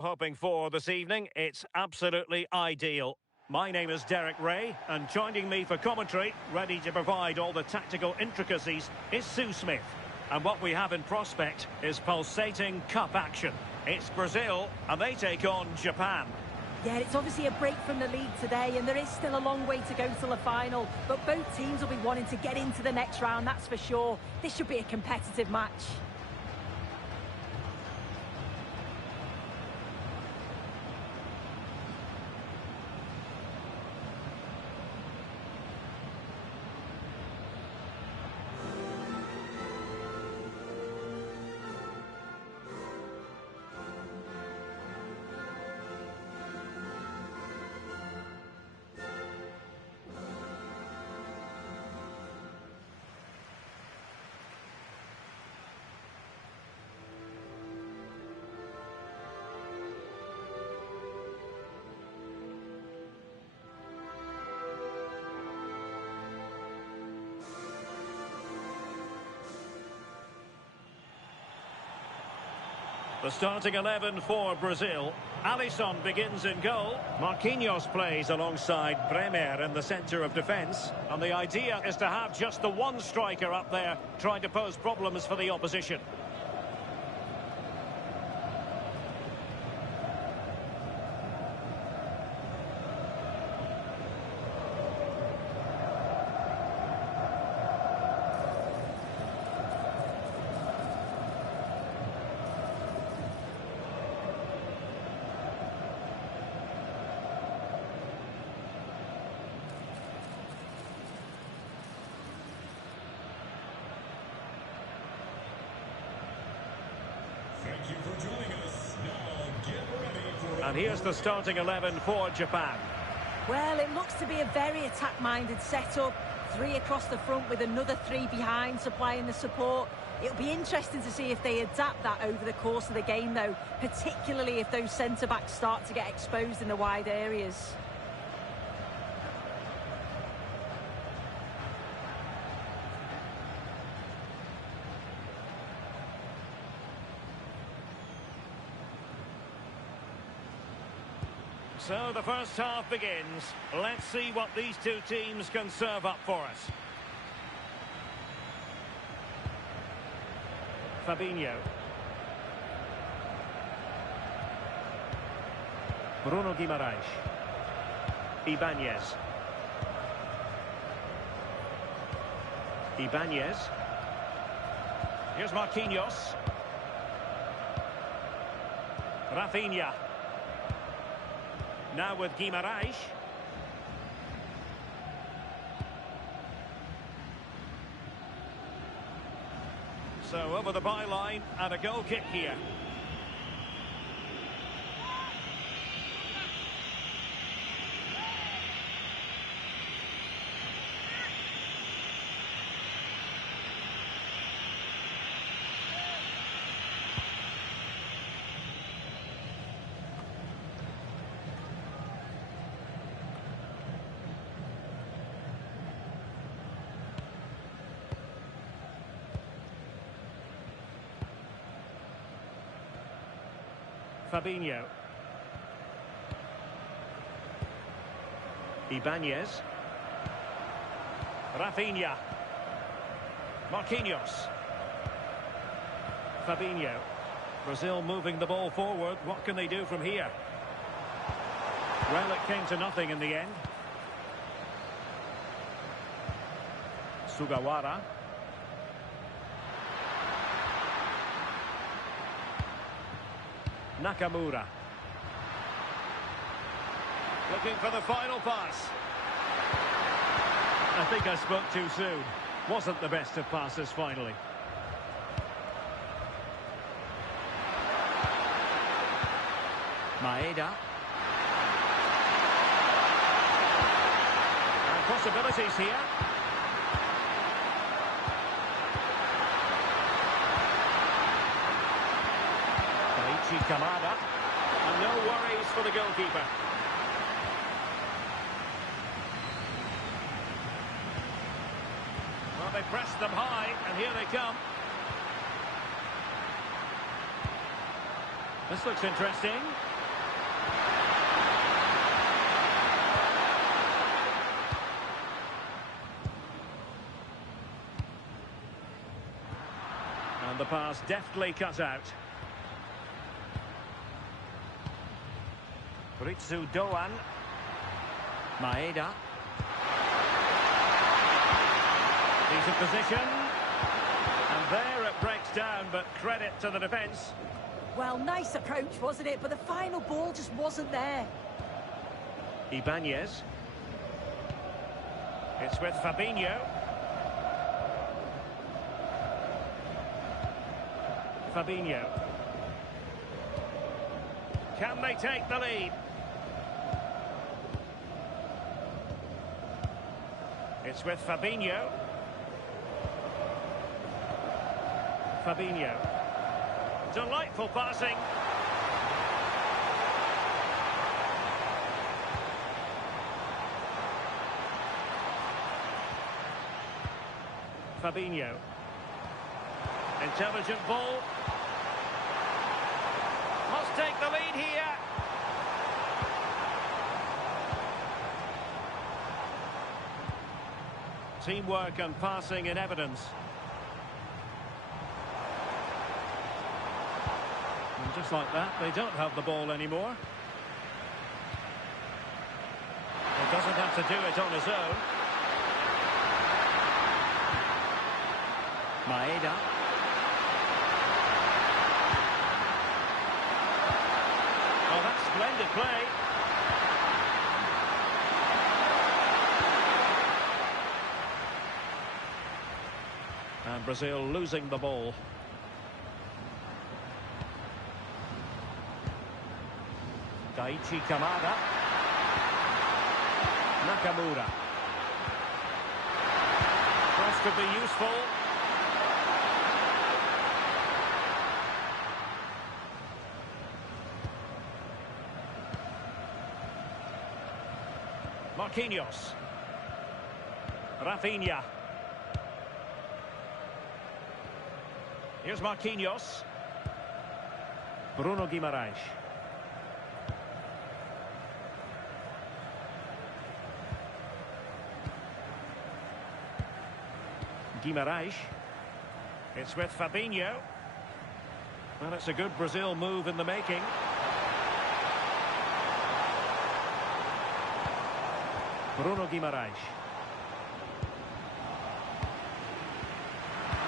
Hoping for this evening, it's absolutely ideal. My name is Derek Ray, and joining me for commentary, ready to provide all the tactical intricacies, is Sue Smith. And what we have in prospect is pulsating cup action. It's Brazil, and they take on Japan. Yeah, it's obviously a break from the league today, and there is still a long way to go till the final. But both teams will be wanting to get into the next round, that's for sure. This should be a competitive match. The starting 11 for Brazil. Alisson begins in goal. Marquinhos plays alongside Bremer in the centre of defence. And the idea is to have just the one striker up there trying to pose problems for the opposition. Thank you for joining us. Now get ready for... And here's the starting 11 for Japan. Well, it looks to be a very attack-minded setup. 3 across the front with another 3 behind supplying the support. It'll be interesting to see if they adapt that over the course of the game, though, particularly if those centre-backs start to get exposed in the wide areas. So the first half begins. Let's see what these two teams can serve up for us. Fabinho. Bruno Guimaraes. Ibanez. Here's Marquinhos. Rafinha. Now with Guimaraes. So over the byline and a goal kick here. Fabinho. Ibanez. Rafinha. Marquinhos. Fabinho. Brazil moving the ball forward. What can they do from here? Well, it came to nothing in the end. Sugawara. Nakamura. Looking for the final pass. I think I spoke too soon. Wasn't the best of passes finally. Maeda. And possibilities here. Kamada, and no worries for the goalkeeper. Well, they pressed them high, and here they come. This looks interesting. the pass deftly cut out. Ritsu Doan. Maeda. He's in position. And there it breaks down, but credit to the defence. Well, nice approach, wasn't it? But the final ball just wasn't there. Ibanez. It's with Fabinho. Fabinho. Can they take the lead? It's with Fabinho. Fabinho. Delightful passing. Fabinho. Intelligent ball. Must take the lead here. Teamwork and passing in evidence. And just like that, they don't have the ball anymore. He doesn't have to do it on his own. Maeda. Oh, that's splendid play. And Brazil losing the ball. Daichi Kamada. Nakamura. Cross could be useful. Marquinhos. Rafinha. Here's Marquinhos. Bruno Guimaraes. Guimaraes. It's with Fabinho. Well, it's a good Brazil move in the making. Bruno Guimaraes.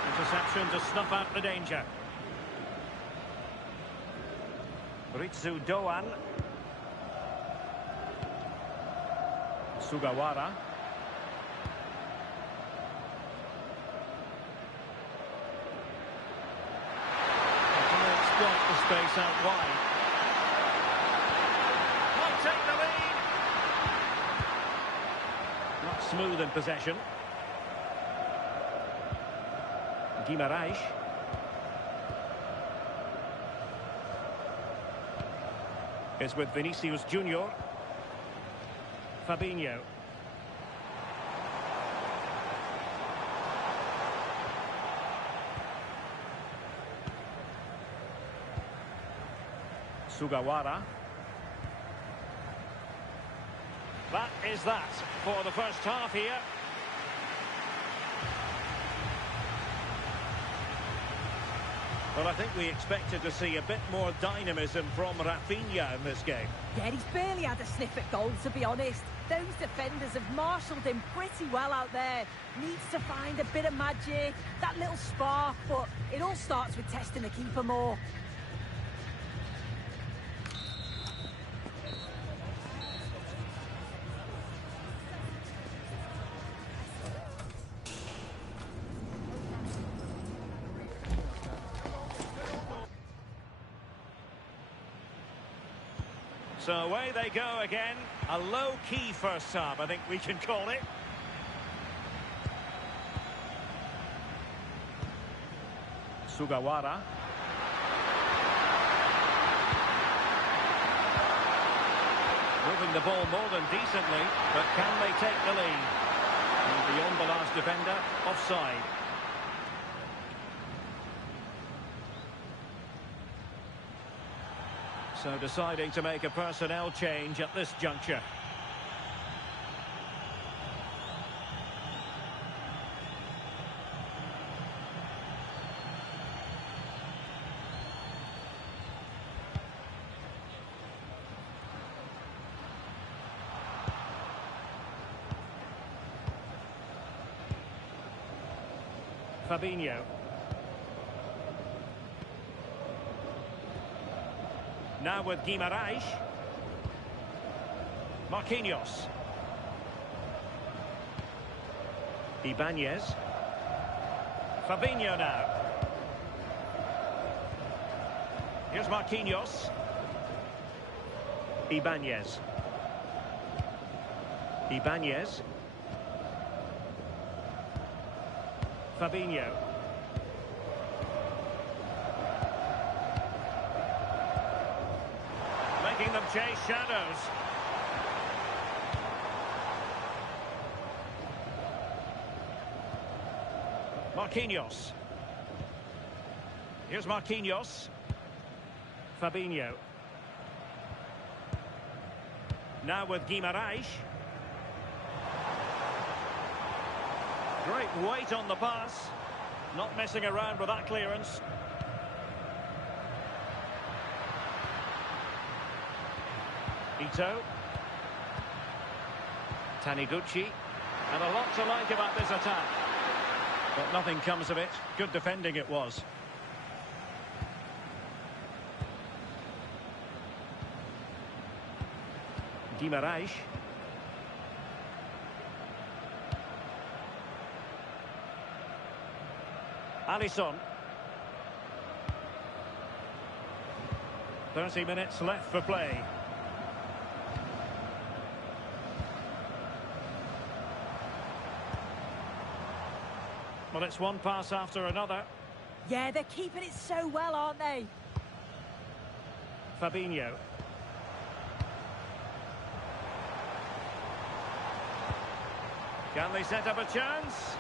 Interception to snuff out the danger. Ritsu Doan. Sugawara. Can they exploit the space out wide? Might take the lead. Not smooth in possession. Guimaraes. Is with Vinicius Junior. Fabinho. Sugawara. That is that for the first half here. Well, I think we expected to see a bit more dynamism from Rafinha in this game. Yeah, he's barely had a sniff at goal, to be honest. Those defenders have marshalled him pretty well out there. Needs to find a bit of magic, that little spark, but it all starts with testing the keeper more. So away they go again. A low-key first half, I think we can call it. Sugawara. Moving the ball more than decently, but can they take the lead? And beyond the last defender, offside. So deciding to make a personnel change at this juncture. Fabinho. Now with Guimarães. Marquinhos. Ibanez. Fabinho now. Here's Marquinhos. Ibanez. Ibanez. Fabinho. Making them chase shadows. Marquinhos. Here's Marquinhos. Fabinho. Now with Guimarães. Great weight on the pass. Not messing around with that clearance. Ito. Taniguchi. And a lot to like about this attack. But nothing comes of it. Good defending it was. Guimarães. Alisson. 30 minutes left for play. Well, it's one pass after another. Yeah, they're keeping it so well, aren't they? Fabinho. Can they set up a chance?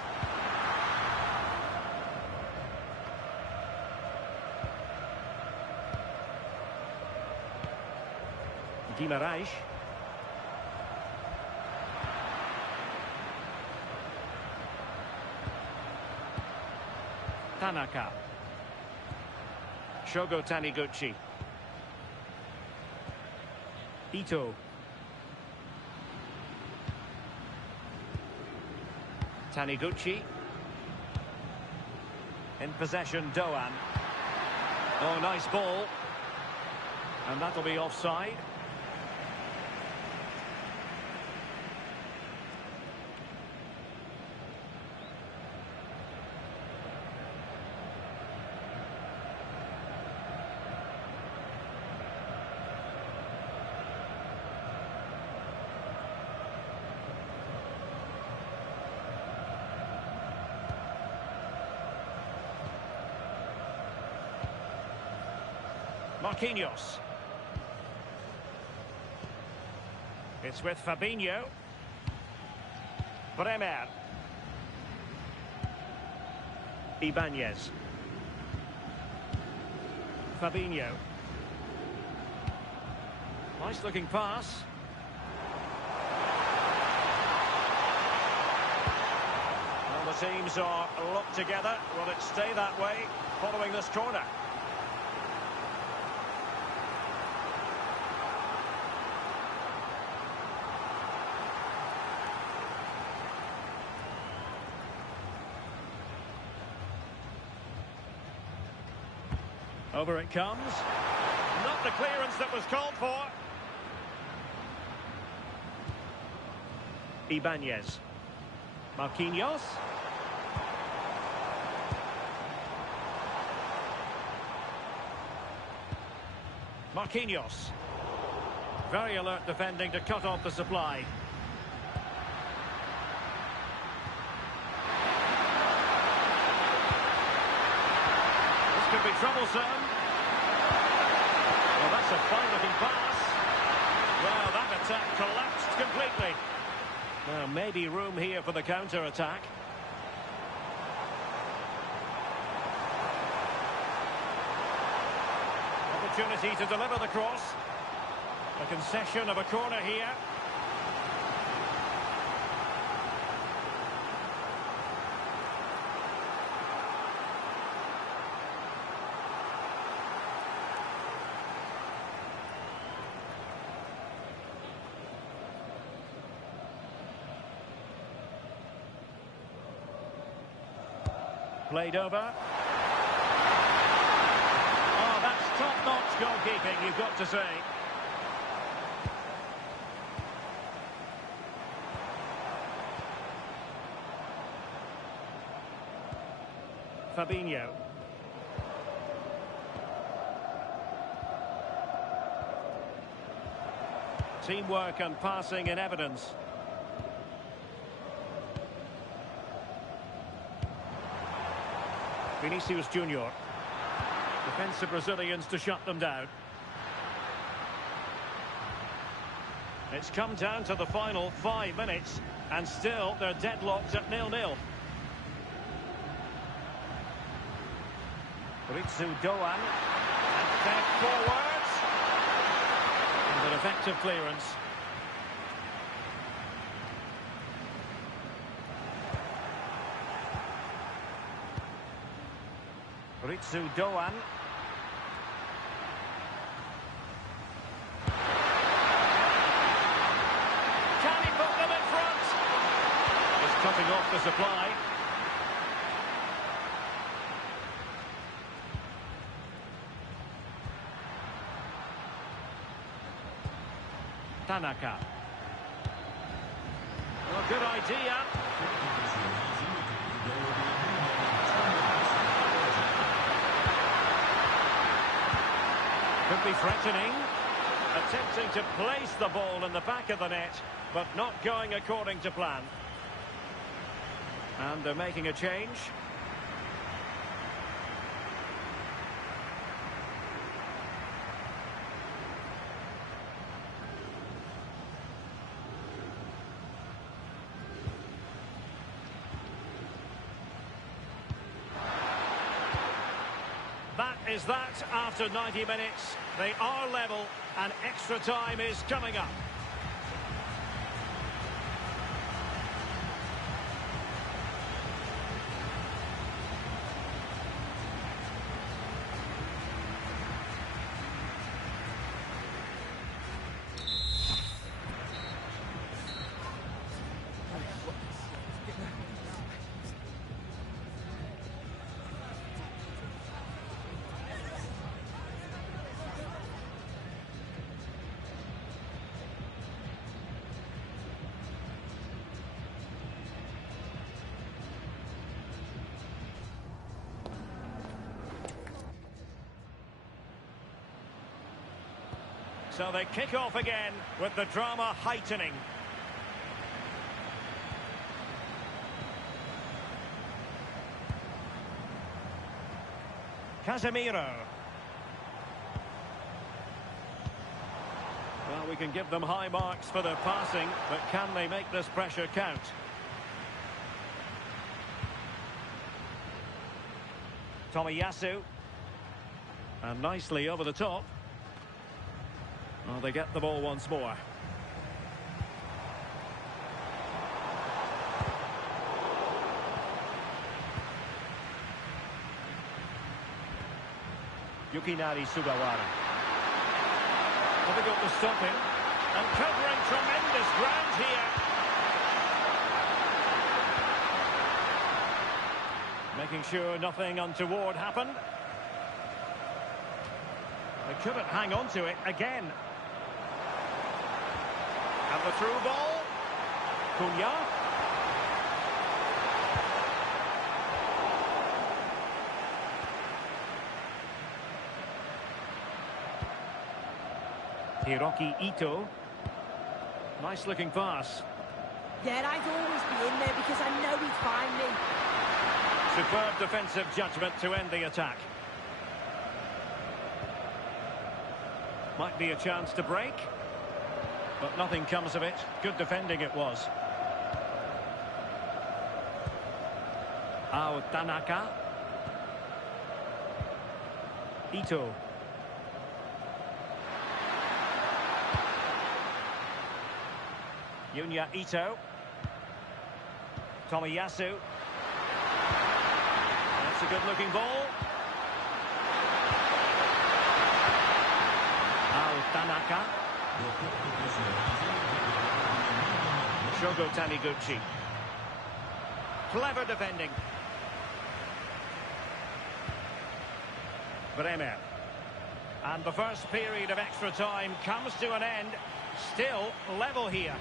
Guimarães. Tanaka. Shogo Taniguchi. Ito. Taniguchi. In possession, Doan. Oh, nice ball. And that'll be offside. Marquinhos. It's with Fabinho. Bremer. Ibanez. Fabinho. Nice looking pass. Well, the teams are locked together. Will it stay that way following this corner? Over it comes. Not the clearance that was called for. Ibanez. Marquinhos. Marquinhos. Very alert defending to cut off the supply. Could be troublesome. Well, that's a fine-looking pass. Well, that attack collapsed completely. Well, maybe room here for the counter-attack. Opportunity to deliver the cross. A concession of a corner here. Played over. Oh, that's top-notch goalkeeping, you've got to say. Fabinho. Teamwork and passing in evidence. Vinicius Junior. Defensive Brazilians to shut them down. It's come down to the final 5 minutes, and still they're deadlocked at 0-0. Ritsu Doan, and fed forwards. And an effective clearance. Ritsu Doan. Can he put them in front? Just cutting off the supply. Tanaka. Well, good idea. Could be threatening. Attempting to place the ball in the back of the net, but not going according to plan. And they're making a change. That is that after 90 minutes. They are level and extra time is coming up. So they kick off again with the drama heightening. Casemiro. Well, we can give them high marks for their passing, but can they make this pressure count? Tomiyasu. And nicely over the top. Well, they get the ball once more. Yukinari Sugawara. Difficult to stop him. And covering tremendous ground here. Making sure nothing untoward happened. They couldn't hang on to it again. And the through ball. Cunha. Hiroki Ito. Nice looking pass. Yeah, I'd always be in there because I know he'd find me. Superb defensive judgment to end the attack. Might be a chance to break. But nothing comes of it. Good defending it was. Tanaka. Ito. Yunya Ito. Tomiyasu. That's a good-looking ball. Tanaka. Shogo Taniguchi. Clever defending. Bremer. And the first period of extra time comes to an end. Still level here.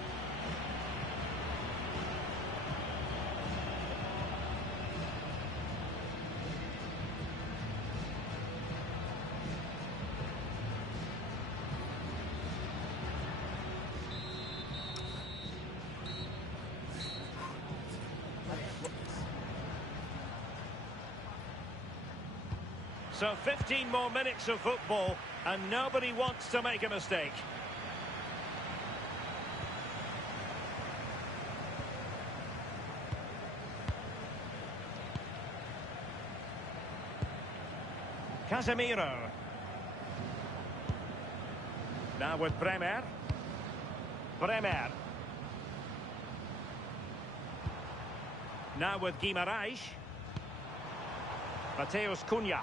So 15 more minutes of football, and nobody wants to make a mistake. Casemiro. Now with Bremer. Bremer. Now with Guimaraes. Mateus Cunha.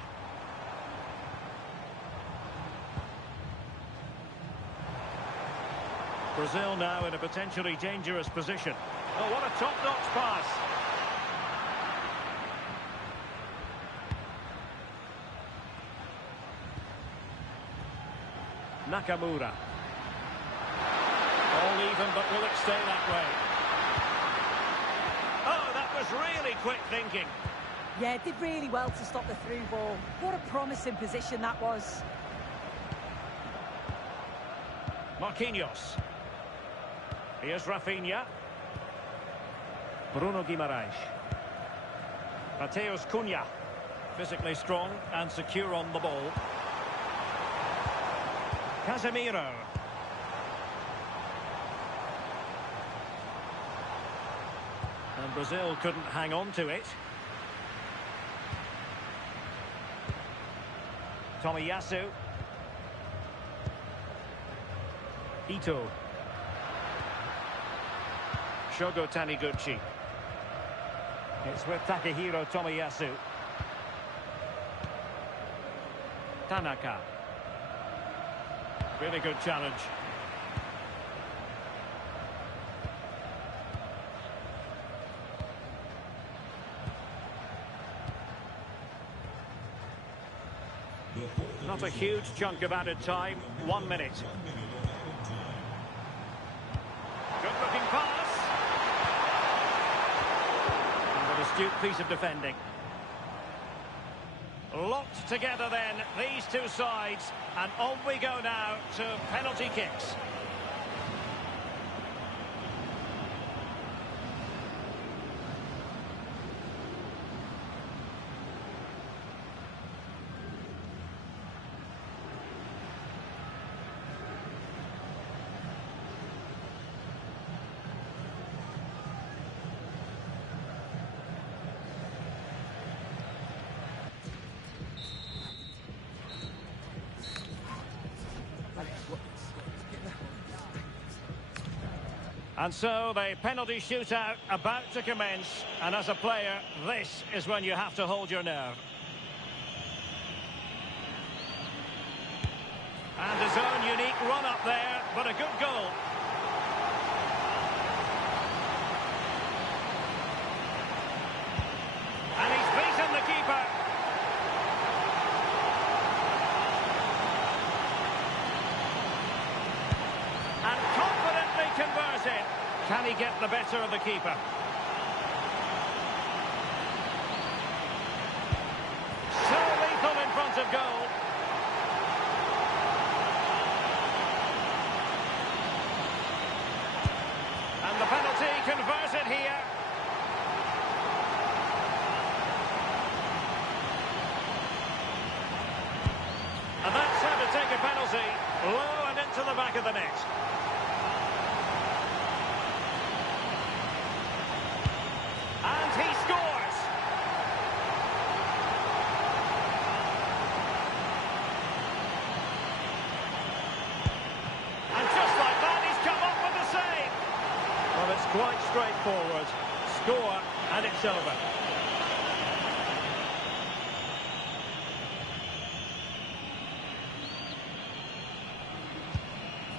Brazil now in a potentially dangerous position. Oh, what a top-notch pass. Nakamura. All even, but will it stay that way? Oh, that was really quick thinking. Yeah, did really well to stop the through ball. What a promising position that was. Marquinhos. Here's Rafinha. Bruno Guimaraes. Mateus Cunha. Physically strong and secure on the ball. Casemiro. And Brazil couldn't hang on to it. Tomiyasu. Ito. Shogo Taniguchi. It's with Takehiro Tomiyasu. Tanaka. Really good challenge. Not a huge chunk of added time. 1 minute. Good-looking pass. And an astute piece of defending. Locked together then, these two sides. And on we go now to penalty kicks. And so the penalty shootout about to commence. And as a player, this is when you have to hold your nerve. And his own unique run up there, but a good goal. And he's beaten the keeper. And confidently converted. Can he get the better of the keeper? So lethal in front of goal. And the penalty converted here. And that's how to take a penalty. Low and into the back of the net. And he scores! And just like that, he's come up with the save! Well, it's quite straightforward. Score, and it's over.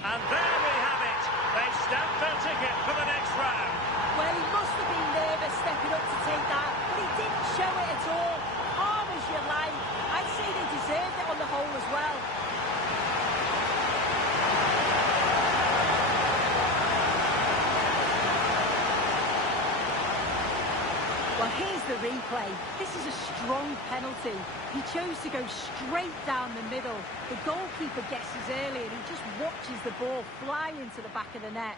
And there we have it. They've stamped their ticket for the next round. Well, he must have been nervous stepping up to take that, but he didn't show it at all. Calm as you like. I'd say they deserved it well. Well, here's the replay. This is a strong penalty. He chose to go straight down the middle. The goalkeeper guesses early and he just watches the ball fly into the back of the net.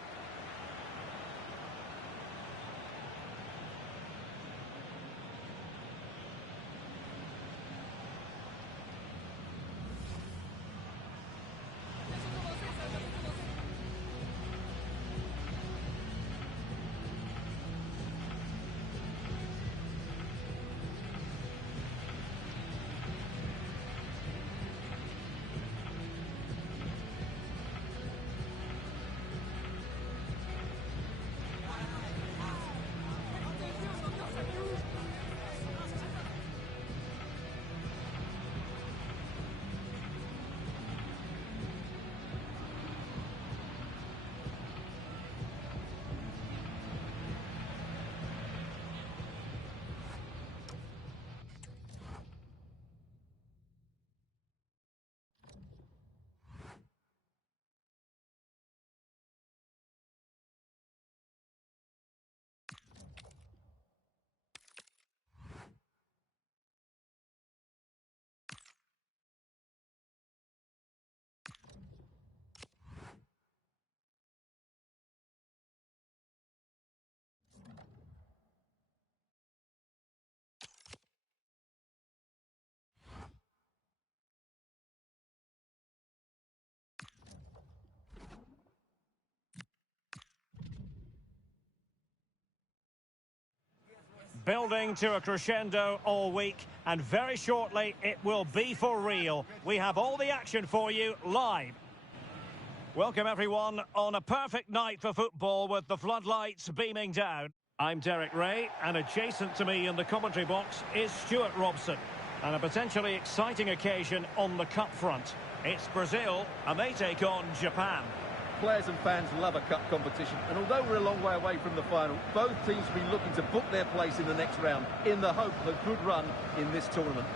Building to a crescendo all week, and very shortly it will be for real. We have all the action for you live. Welcome everyone on a perfect night for football with the floodlights beaming down. I'm Derek Ray, and adjacent to me in the commentary box is Stuart Robson. And a potentially exciting occasion on the cup front. It's Brazil, and they take on Japan. Players and fans love a cup competition, and although we're a long way away from the final, both teams will be looking to book their place in the next round in the hope of a good run in this tournament.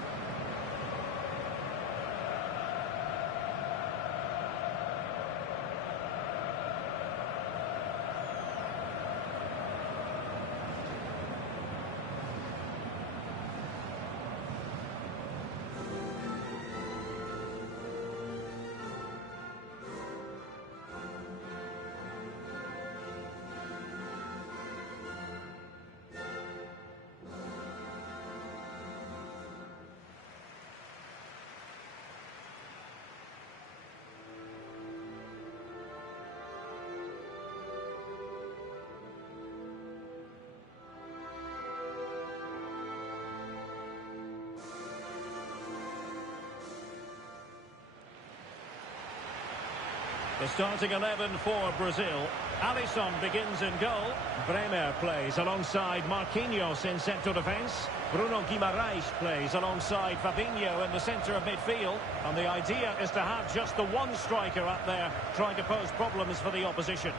The starting 11 for Brazil. Alisson begins in goal. Bremer plays alongside Marquinhos in central defence. Bruno Guimaraes plays alongside Fabinho in the centre of midfield. And the idea is to have just the one striker up there trying to pose problems for the opposition.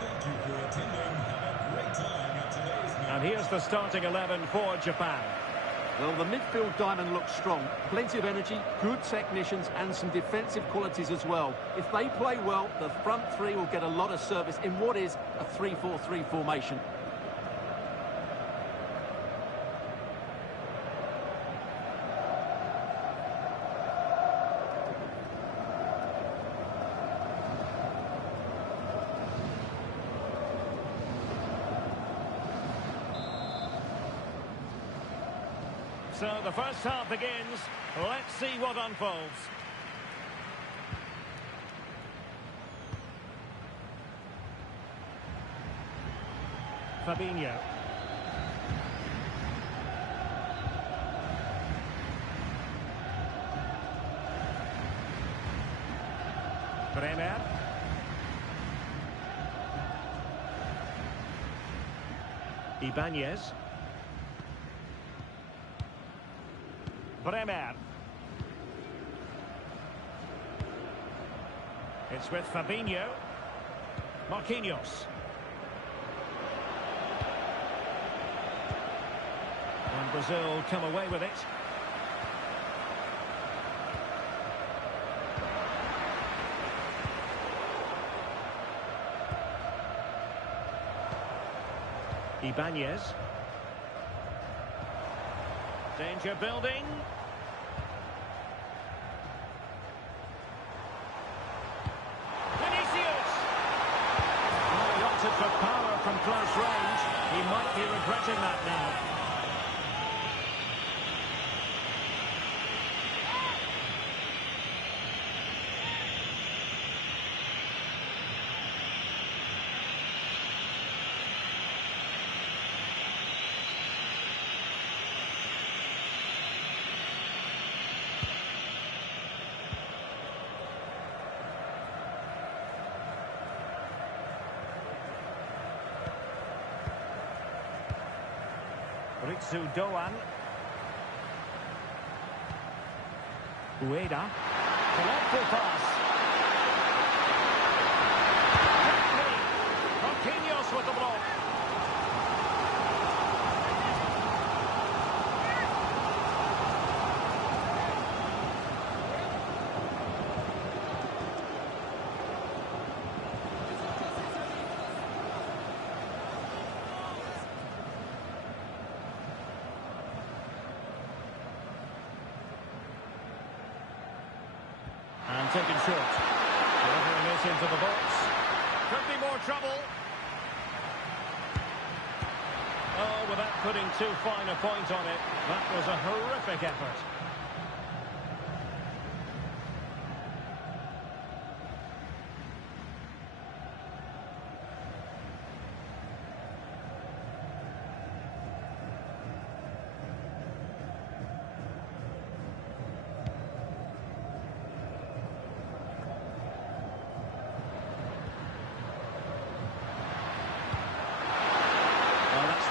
Thank you for attending. Have a great time at today's match. And here's the starting 11 for Japan. Well, the midfield diamond looks strong. Plenty of energy, good technicians and some defensive qualities as well. If they play well, the front three will get a lot of service in what is a 3-4-3 formation. So the first half begins. Let's see what unfolds. Fabinho. Bremer. Ibanez. Bremer. It's with Fabinho. Marquinhos. And Brazil come away with it. Ibanez. Danger building. Vinicius! Oh, he opted for power from close range. He might be regretting that now. Ritsu Doan. Ueda. Delightful pass. Marquinhos with the block. And taken short. Delivering this into the box. Could be more trouble. Oh, without putting too fine a point on it, that was a horrific effort.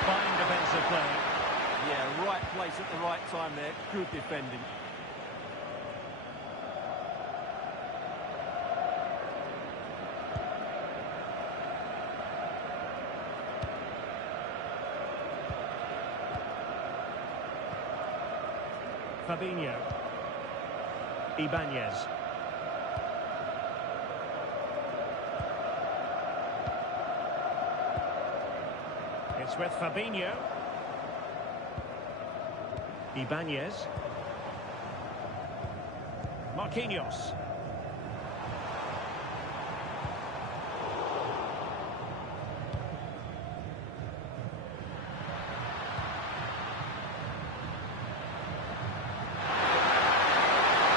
Fine defensive play. Yeah, right place at the right time there. Good defending. Fabinho. Ibanez. It's with Fabinho. Ibanez. Marquinhos.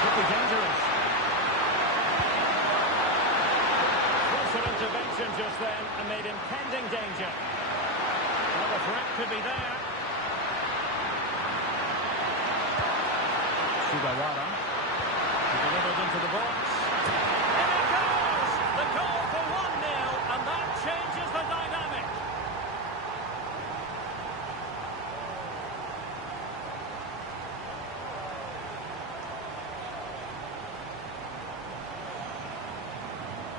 Could be dangerous. Closer intervention just then amid impending danger. The threat could be there. Sugawara. Delivered into the box. And it goes! The goal for 1-0, and that changes the dynamic.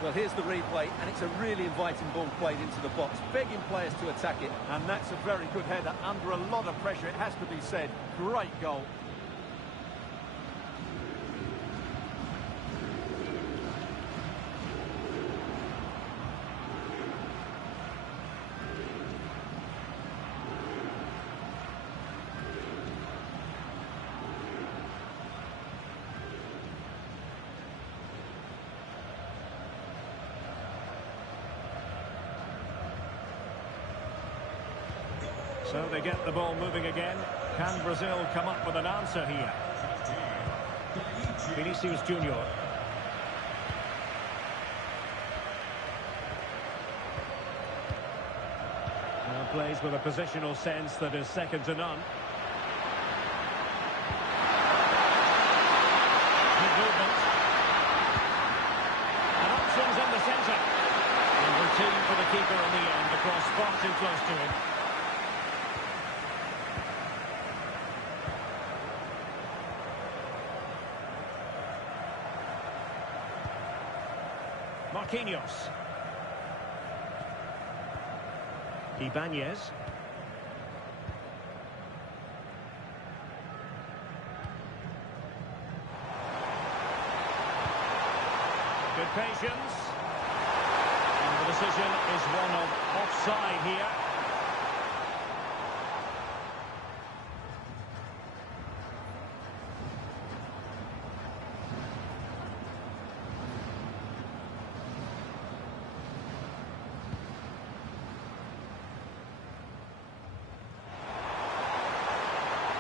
Well, here's the replay, and it's a really inviting ball played into the box, begging players to attack it, and that's a very good header under a lot of pressure, it has to be said. Great goal. So they get the ball moving again. Can Brazil come up with an answer here? Vinicius Junior. Now plays with a positional sense that is second to none. Good movement. And options in the centre. And routine for the keeper in the end. The cross far too close to him. Marquinhos. Ibanez. Good patience. And the decision is one of offside here.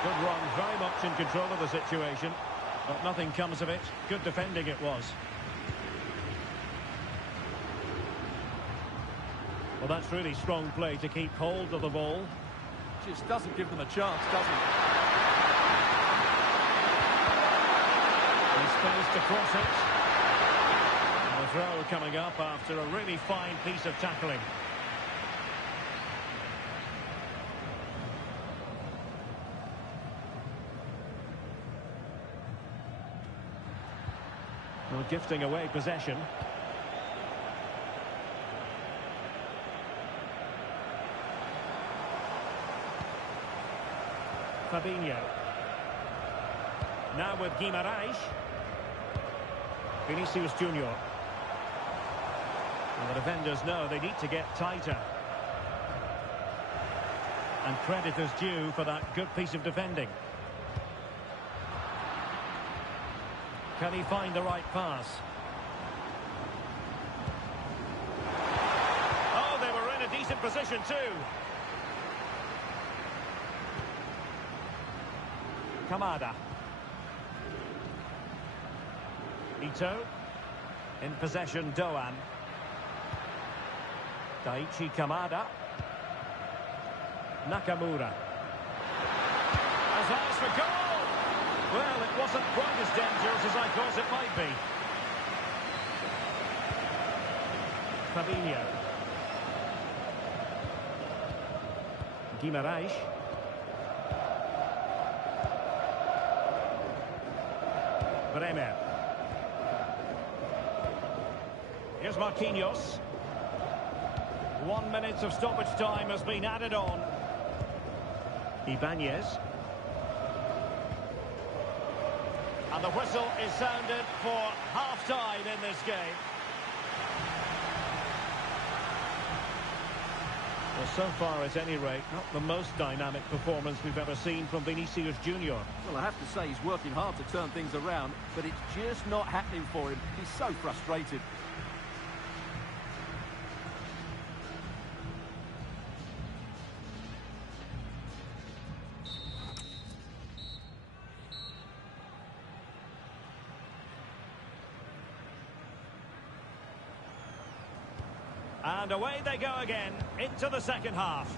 Good run, very much in control of the situation, but nothing comes of it. Good defending it was. Well, that's really strong play to keep hold of the ball. Just doesn't give them a chance, does he? He's space to cross it. And the throw coming up after a really fine piece of tackling. Well, gifting away possession. Fabinho. Now with Guimarães. Vinicius Junior. And the defenders know they need to get tighter. And credit is due for that good piece of defending. Can he find the right pass? Oh, they were in a decent position too. Kamada. Ito. In possession, Doan. Daichi Kamada. Nakamura. As eyes for goal! Well, it wasn't quite as dangerous as I thought it might be. Fabinho. Guimarães. Bremer. Here's Marquinhos. 1 minute of stoppage time has been added on. Ibanez. And the whistle is sounded for half-time in this game. Well, so far, at any rate, not the most dynamic performance we've ever seen from Vinicius Junior. Well, I have to say he's working hard to turn things around, but it's just not happening for him. He's so frustrated. And away they go again, into the second half.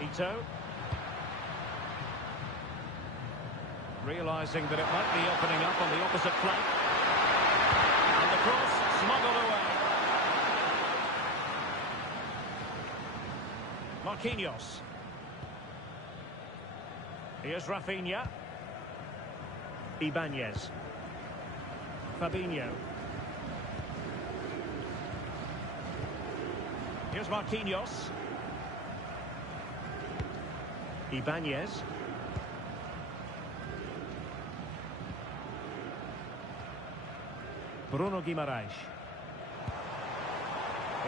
Ito. Realising that it might be opening up on the opposite flank. And the cross smuggled away. Marquinhos. Here's Rafinha. Ibanez. Fabinho. Here's Marquinhos. Ibanez. Bruno Guimarães.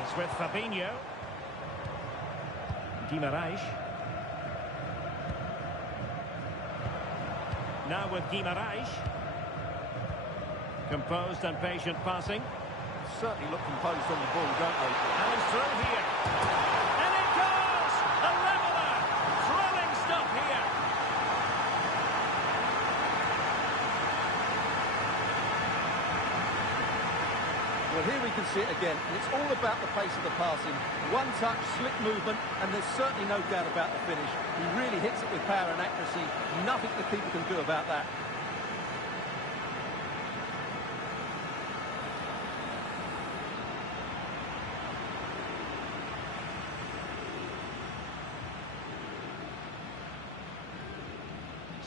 It's with Fabinho. Guimarães. Now with Guimarães. Composed and patient passing. Certainly look composed on the ball, don't they? And it's through here. And it goes! A leveller! Thrilling stuff here. Well, here we can see it again. It's all about the pace of the passing. One touch, slick movement, and there's certainly no doubt about the finish. He really hits it with power and accuracy. Nothing the keeper can do about that.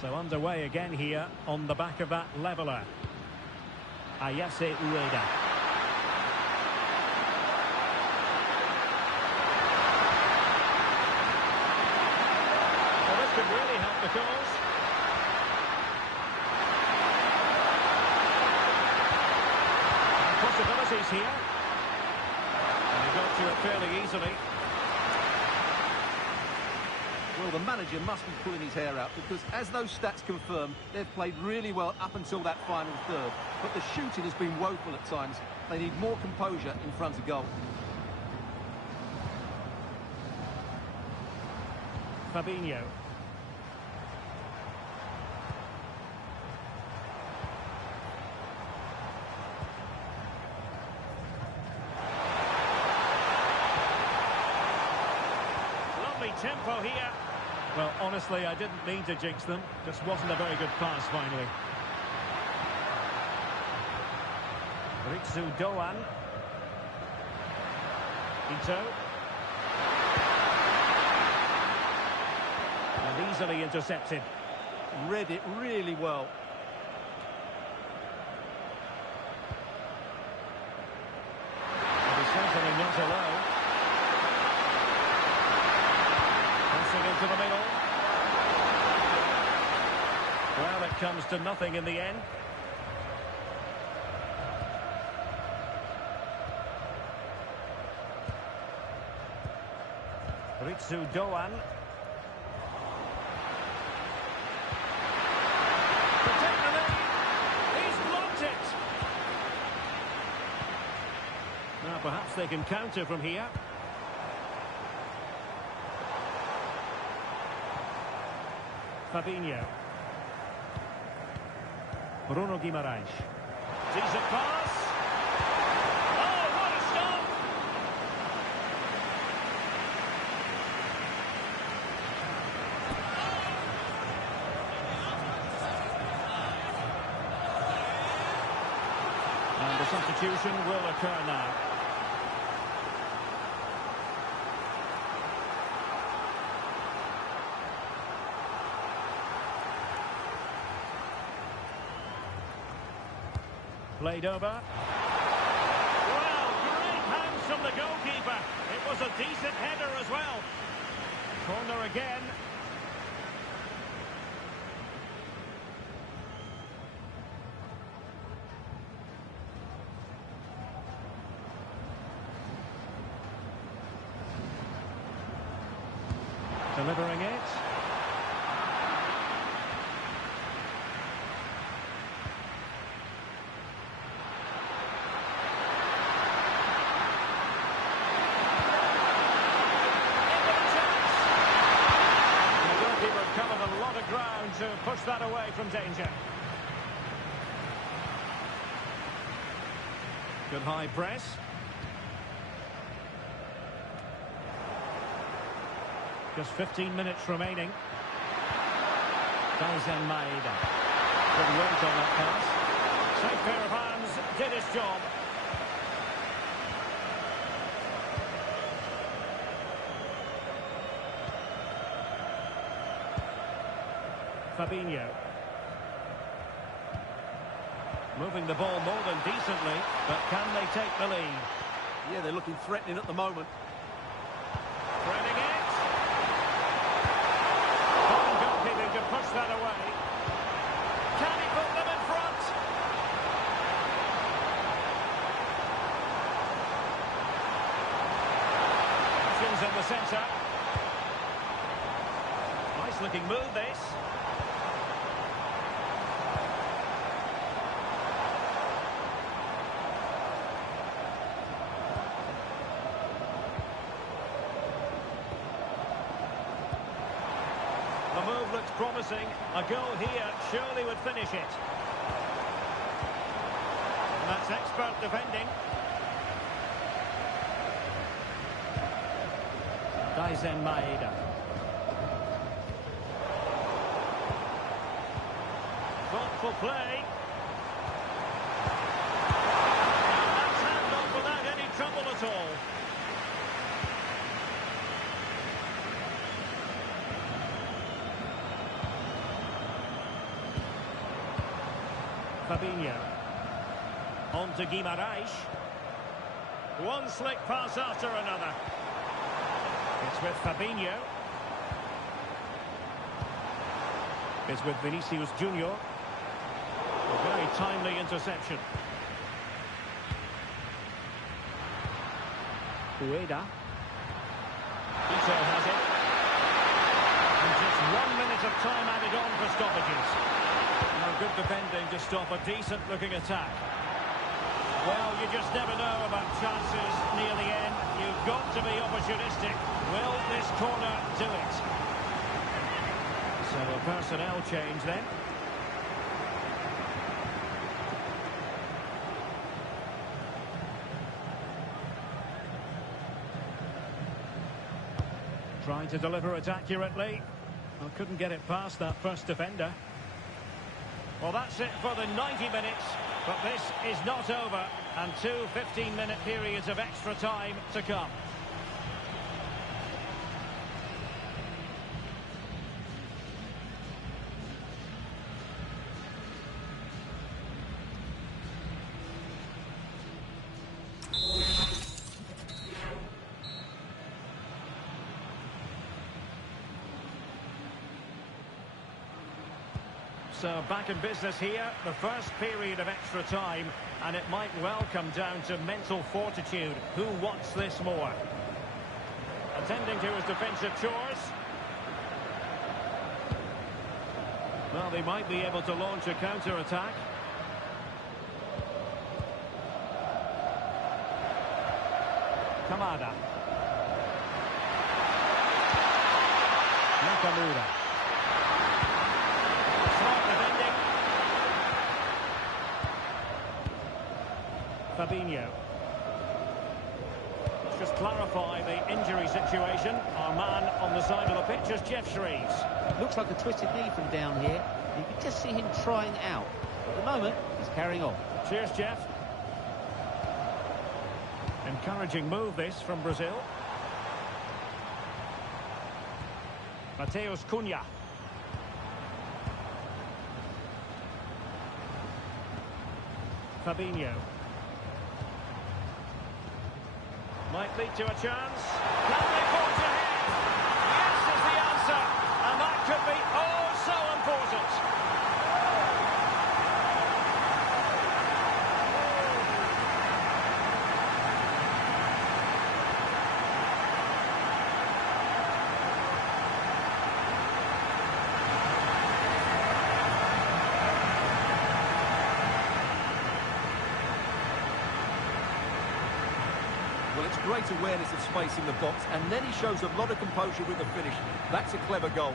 So underway again here on the back of that leveller. Ayase Ueda. Well, this could really help the cause. And possibilities here. And he got to it fairly easily. Well, the manager must be pulling his hair out because, as those stats confirm, they've played really well up until that final third. But the shooting has been woeful at times. They need more composure in front of goal. Fabinho. Lovely tempo here. Well, honestly, I didn't mean to jinx them. Just wasn't a very good pass, finally. Ritsu Doan. Ito. And easily intercepted. Read it really well. And he's certainly not alone. Passing into the middle. Well, it comes to nothing in the end. Ritsu Doan. To take the lead. He's blocked it. Now perhaps they can counter from here. Fabinho. Bruno Guimaraes. Decent pass. Oh, what a stop! And the substitution will occur now. Played over. Well, great hands from the goalkeeper. It was a decent header as well. Corner again. Delivering it. Covered a lot of ground to push that away from danger. Good high press. Just 15 minutes remaining. Daisen Maeda. Good weight on that pass. Safe pair of hands, did his job. Fabinho. Moving the ball more than decently, but can they take the lead? Yeah, they're looking threatening at the moment. Threading it. Fine goalkeeping to push that away. Can he put them in front? Options in the centre. Nice looking move this. The move looks promising. A goal here surely would finish it. And that's expert defending. Daisen Maeda. Thoughtful play. And that's handled without any trouble at all. Fabinho. On to Guimarães. One slick pass after another. It's with Fabinho. It's with Vinicius Junior. A very timely interception. Ueda. Ito has it. And just 1 minute of time added on for stoppages. Now good defending to stop a decent-looking attack. Well, you just never know about chances near the end. You've got to be opportunistic. Will this corner do it? So a personnel change then. Trying to deliver it accurately. Well, couldn't get it past that first defender. Well, that's it for the 90 minutes. But this is not over. And 2 15-minute periods of extra time to come. So back in business here, the first period of extra time, and it might well come down to mental fortitude. Who wants this more? Attending to his defensive chores. Well, they might be able to launch a counter-attack. Kamada. Nakamura. Smart defending. Fabinho. Let's just clarify the injury situation. Our man on the side of the pitch is Jeff Shreves. Looks like a twisted knee from down here. You can just see him trying out. At the moment, he's carrying on. Cheers, Jeff. Encouraging move this from Brazil. Mateus Cunha. Fabinho. Might lead to a chance. Can they forge ahead? Yes is the answer. And that could be oh so important. Well, it's great awareness of space in the box, and then he shows a lot of composure with the finish. That's a clever goal.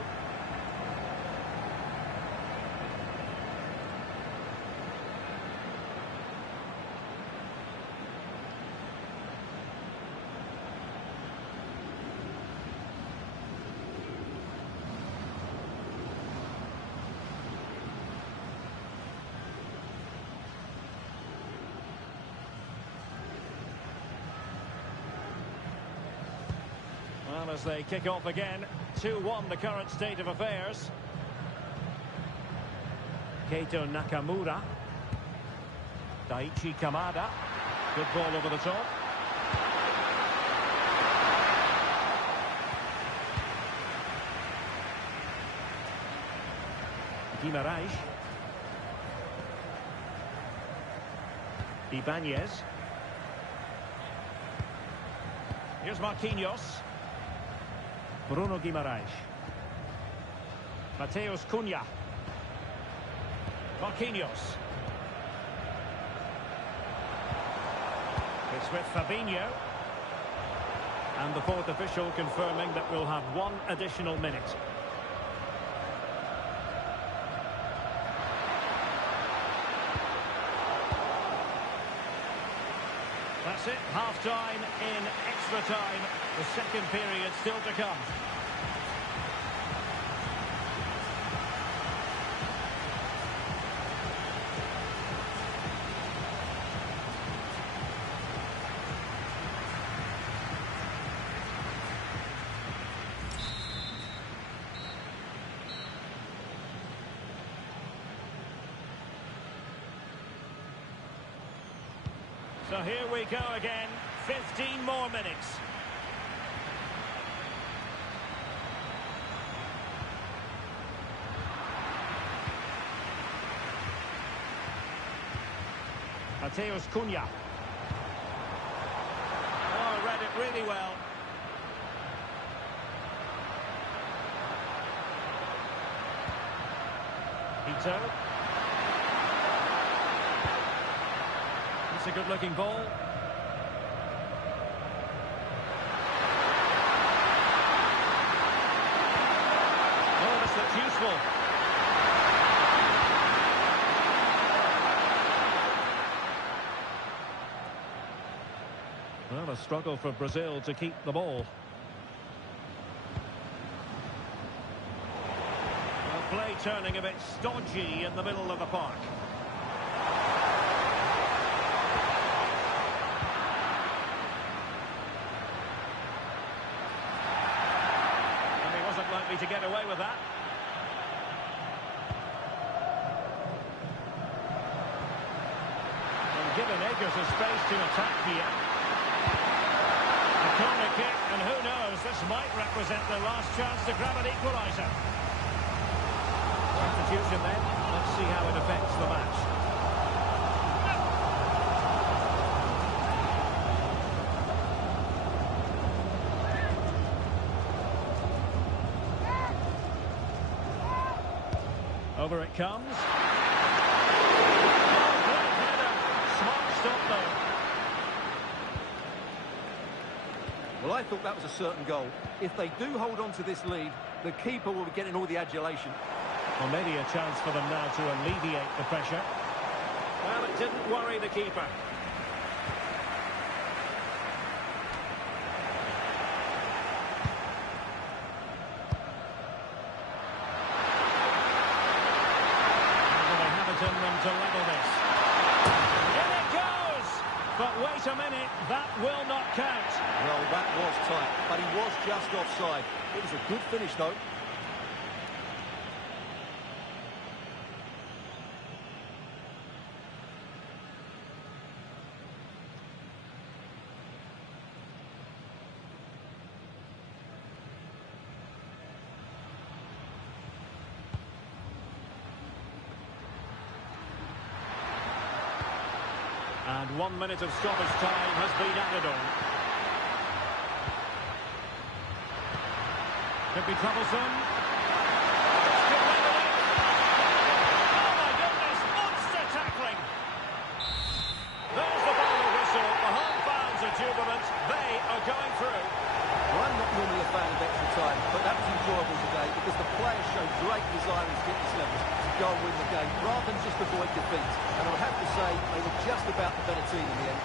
Well, as they kick off again, 2-1 the current state of affairs. Keito Nakamura. Daichi Kamada. Good ball over the top. Guimarães. Ibanez. Here's Marquinhos. Bruno Guimarães. Mateus Cunha. Marquinhos. It's with Fabinho. And the fourth official confirming that we'll have 1 additional minute. That's it, half-time in extra time. The second period still to come. So here we go again. 15 more minutes. Mateus Cunha. Oh, read it really well. Ito. It's a good-looking ball. Oh, this looks useful. Well, a struggle for Brazil to keep the ball. Well, play turning a bit stodgy in the middle of the park. And he wasn't likely to get away with that. And given acres of space to attack here. Corner kick, and who knows, this might represent the last chance to grab an equaliser. Substitution then, let's see how it affects the match. Over it comes. Oh, great header. Smart stop though. Well, I thought that was a certain goal. If they do hold on to this lead, the keeper will be getting all the adulation. Well, maybe a chance for them now to alleviate the pressure. Well, it didn't worry the keeper. And they have it in them to level this. In it goes! But wait a minute, that will not count. Well, that was tight, but he was just offside. It was a good finish, though. And 1 minute of stoppage time has been added on. Could be troublesome. This could level it. Oh my goodness, monster tackling. There's the final whistle. The home fans are jubilant. They are going through. Well, I'm not normally a fan of extra time, but that was enjoyable today because the players showed great desire and fitness levels to go and win the game rather than just avoid defeat. And I would have to say they were just about the better team in the end.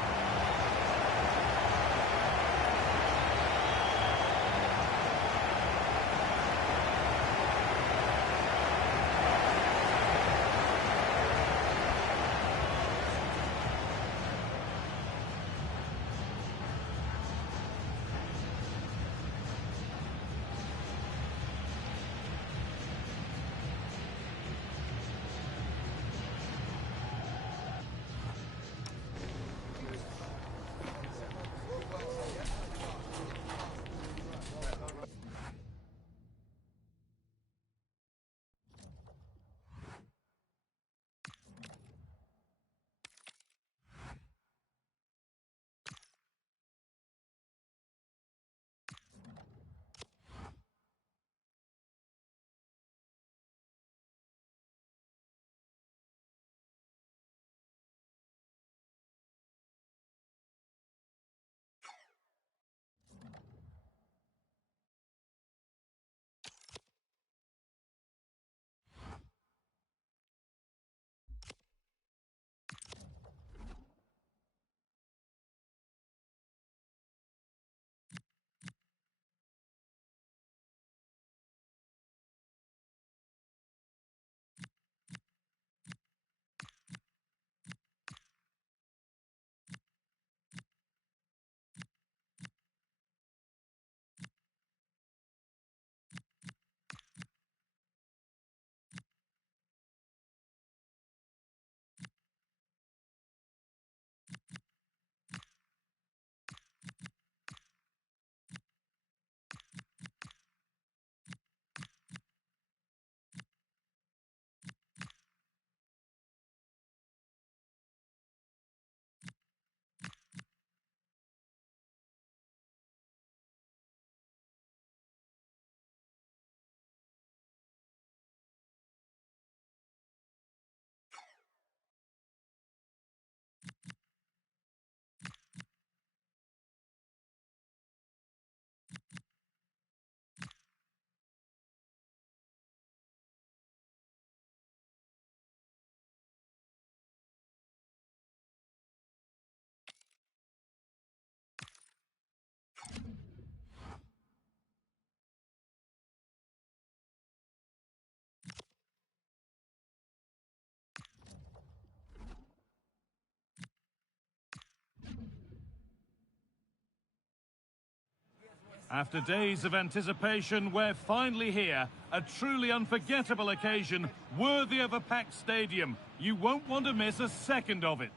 After days of anticipation, we're finally here. A truly unforgettable occasion, worthy of a packed stadium. You won't want to miss a second of it.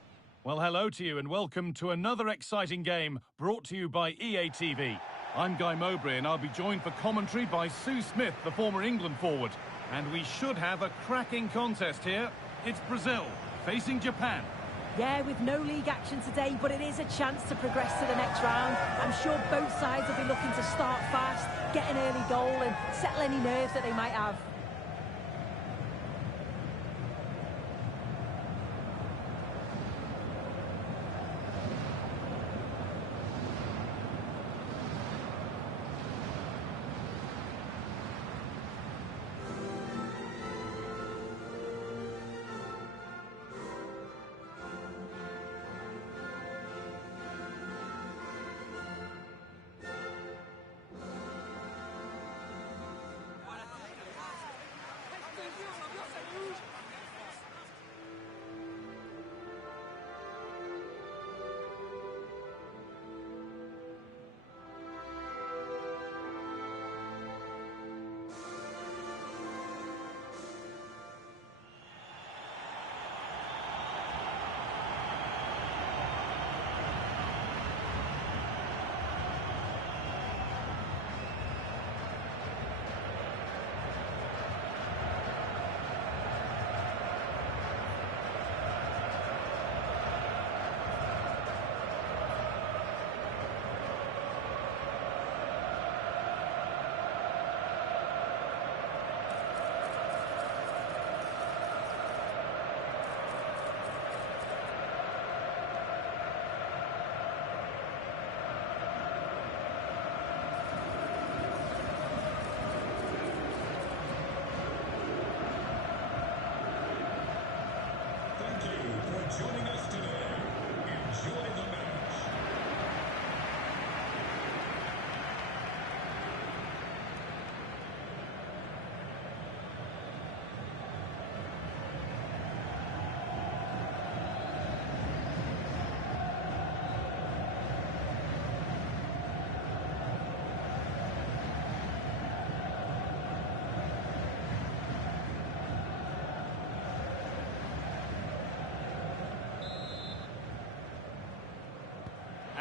Well, hello to you and welcome to another exciting game brought to you by EA TV. I'm Guy Mowbray and I'll be joined for commentary by Sue Smith, the former England forward. And we should have a cracking contest here. It's Brazil facing Japan. Yeah, with no league action today, but it is a chance to progress to the next round. I'm sure both sides will be looking to start fast, get an early goal and settle any nerves that they might have. Joining us today. Enjoy the match.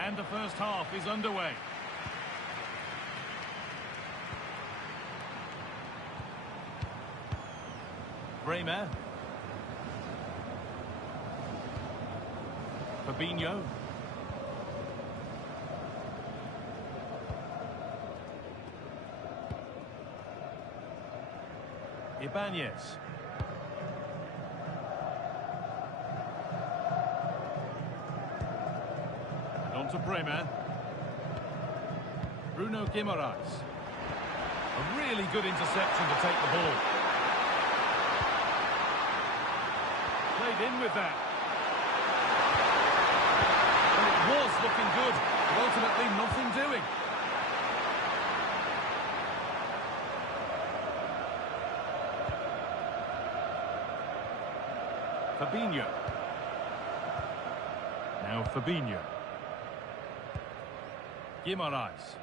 And the first half is underway. Bremer. Fabinho. Ibanez. On to Bremer. Bruno Guimaraes. A really good interception to take the ball. Played in with that. And it was looking good, but ultimately nothing doing. Fabinho. Now Fabinho. Guimaraes.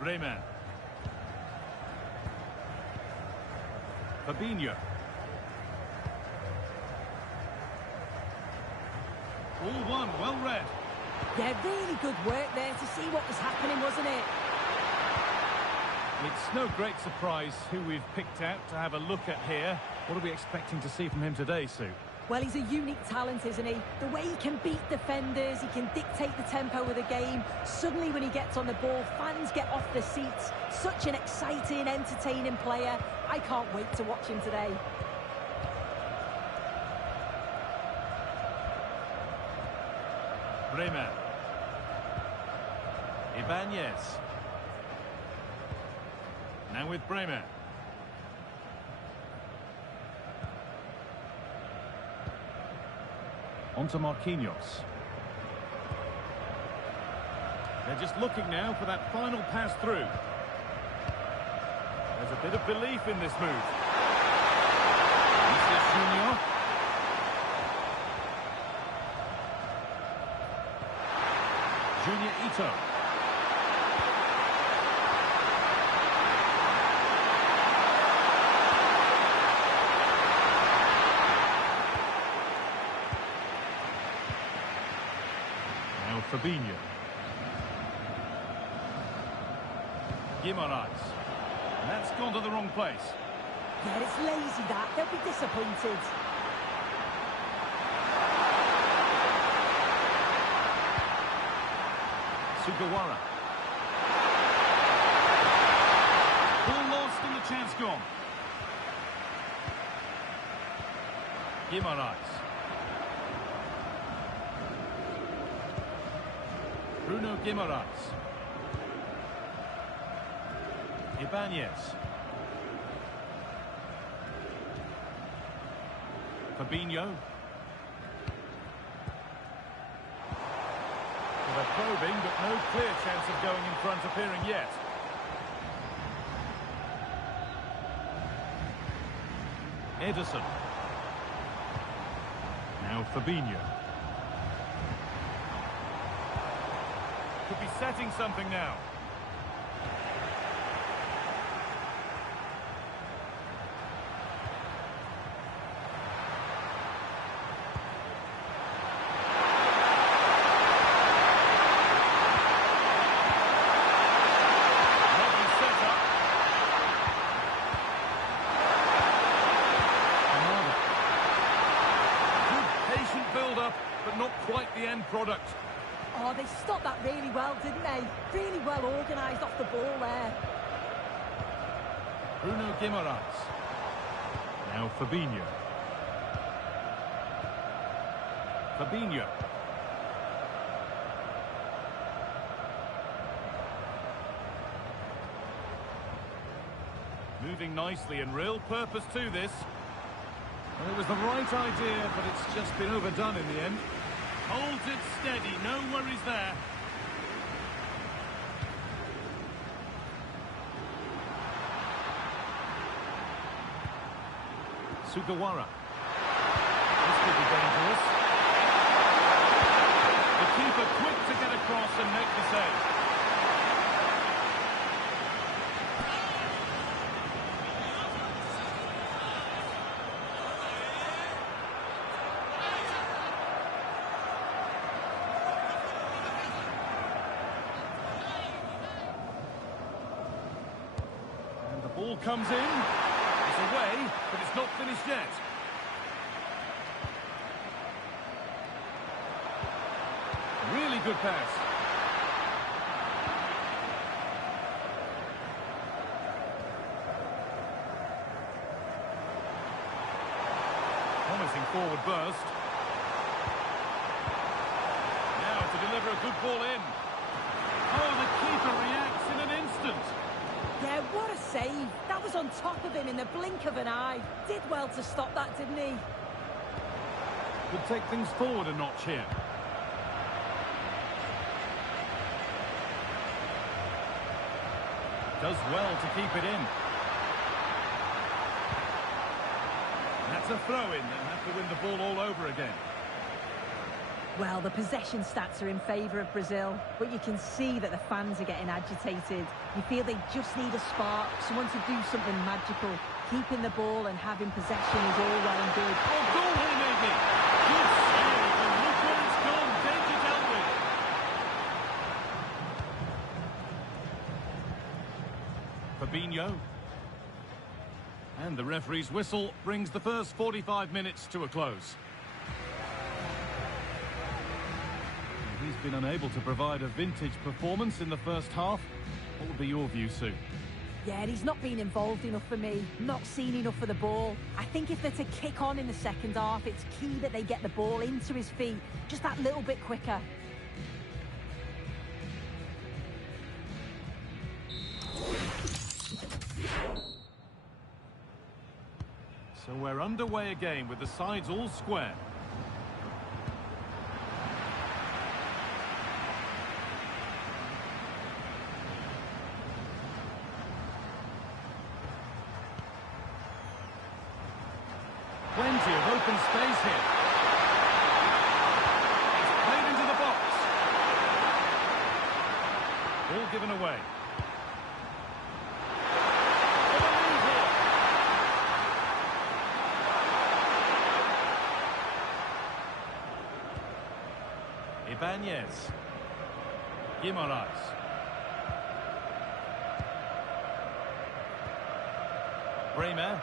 Bremer. Fabinho. All one, well read. Yeah, really good work there to see what was happening, wasn't it? It's no great surprise who we've picked out to have a look at here. What are we expecting to see from him today, Sue? Well, he's a unique talent, isn't he? The way he can beat defenders, he can dictate the tempo of the game. Suddenly when he gets on the ball, fans get off their seats. Such an exciting, entertaining player. I can't wait to watch him today. Bremer. Ibanez. Now with Bremer. On to Marquinhos. They're just looking now for that final pass through. There's a bit of belief in this move. Junior. Junior Ito. Now Fabinho. Guimaraes. And that's gone to the wrong place. Yeah, it's lazy that. They'll be disappointed. Sugawara. Ball lost and the chance gone. Guimaraes. Bruno Guimaraes. Ibanez. Fabinho. They're probing, but no clear chance of going in front appearing yet. Ederson. Now Fabinho. Could be setting something now. But not quite the end product. Oh, they stopped that really well, didn't they? Really well organised off the ball there. Bruno Guimaraes. Now Fabinho. Fabinho. Moving nicely and real purpose to this. Well, it was the right idea, but it's just been overdone in the end. Holds it steady, no worries there. Sugawara. This could be dangerous. The keeper quick to get across and make the save. Ball comes in, it's away, but it's not finished yet. Really good pass. Promising forward burst. Now to deliver a good ball in. Oh, the keeper reacts in an instant. Yeah, what a save. That was on top of him in the blink of an eye. Did well to stop that, didn't he? Could take things forward a notch here. Does well to keep it in. That's a throw-in. They'll have to win the ball all over again. Well, the possession stats are in favour of Brazil, but you can see that the fans are getting agitated. You feel they just need a spark, someone to do something magical. Keeping the ball and having possession is all well and good. Oh, goal here maybe! Good save, and look where it's gone. Danger dealt with. Fabinho. And the referee's whistle brings the first 45 minutes to a close. He's been unable to provide a vintage performance in the first half. What would be your view, Sue? Yeah, he's not been involved enough for me. Not seen enough for the ball. I think if they're to kick on in the second half, it's key that they get the ball into his feet just that little bit quicker. So we're underway again with the sides all square. Plenty of open space here. It's played into the box. given away. Ibanez. Guimaraes. Bremer.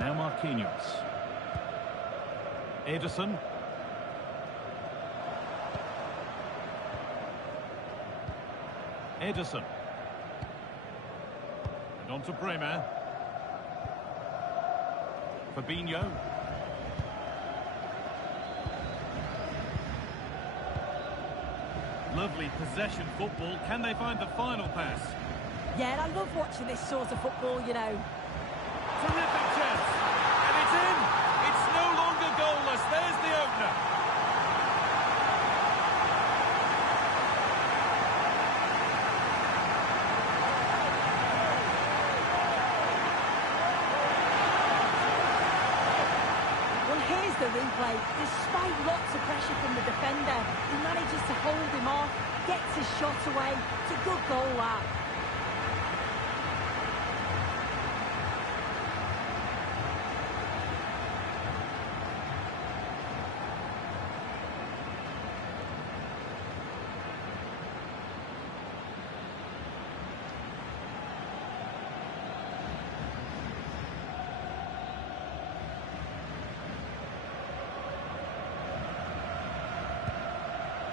Now Marquinhos. Ederson. Ederson. And on to Bremer. Fabinho. Lovely possession football. Can they find the final pass? Yeah, and I love watching this sort of football, you know. Terrific chance. And it's in. It's no longer goalless. There's the opener. Well, here's the replay. Despite lots of pressure from the defender, he manages to hold him off, gets his shot away. It's a good goal, that.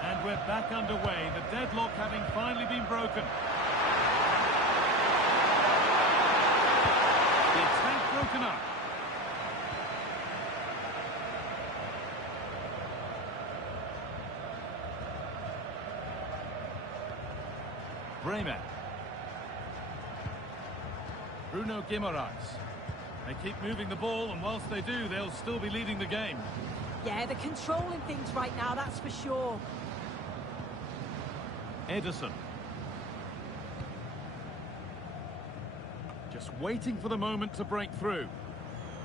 And we're back underway, the deadlock having finally been broken. The attack broken up. Bremer. Bruno Guimaraes. They keep moving the ball, and whilst they do, they'll still be leading the game. Yeah, they're controlling things right now, that's for sure. Ederson. Just waiting for the moment to break through.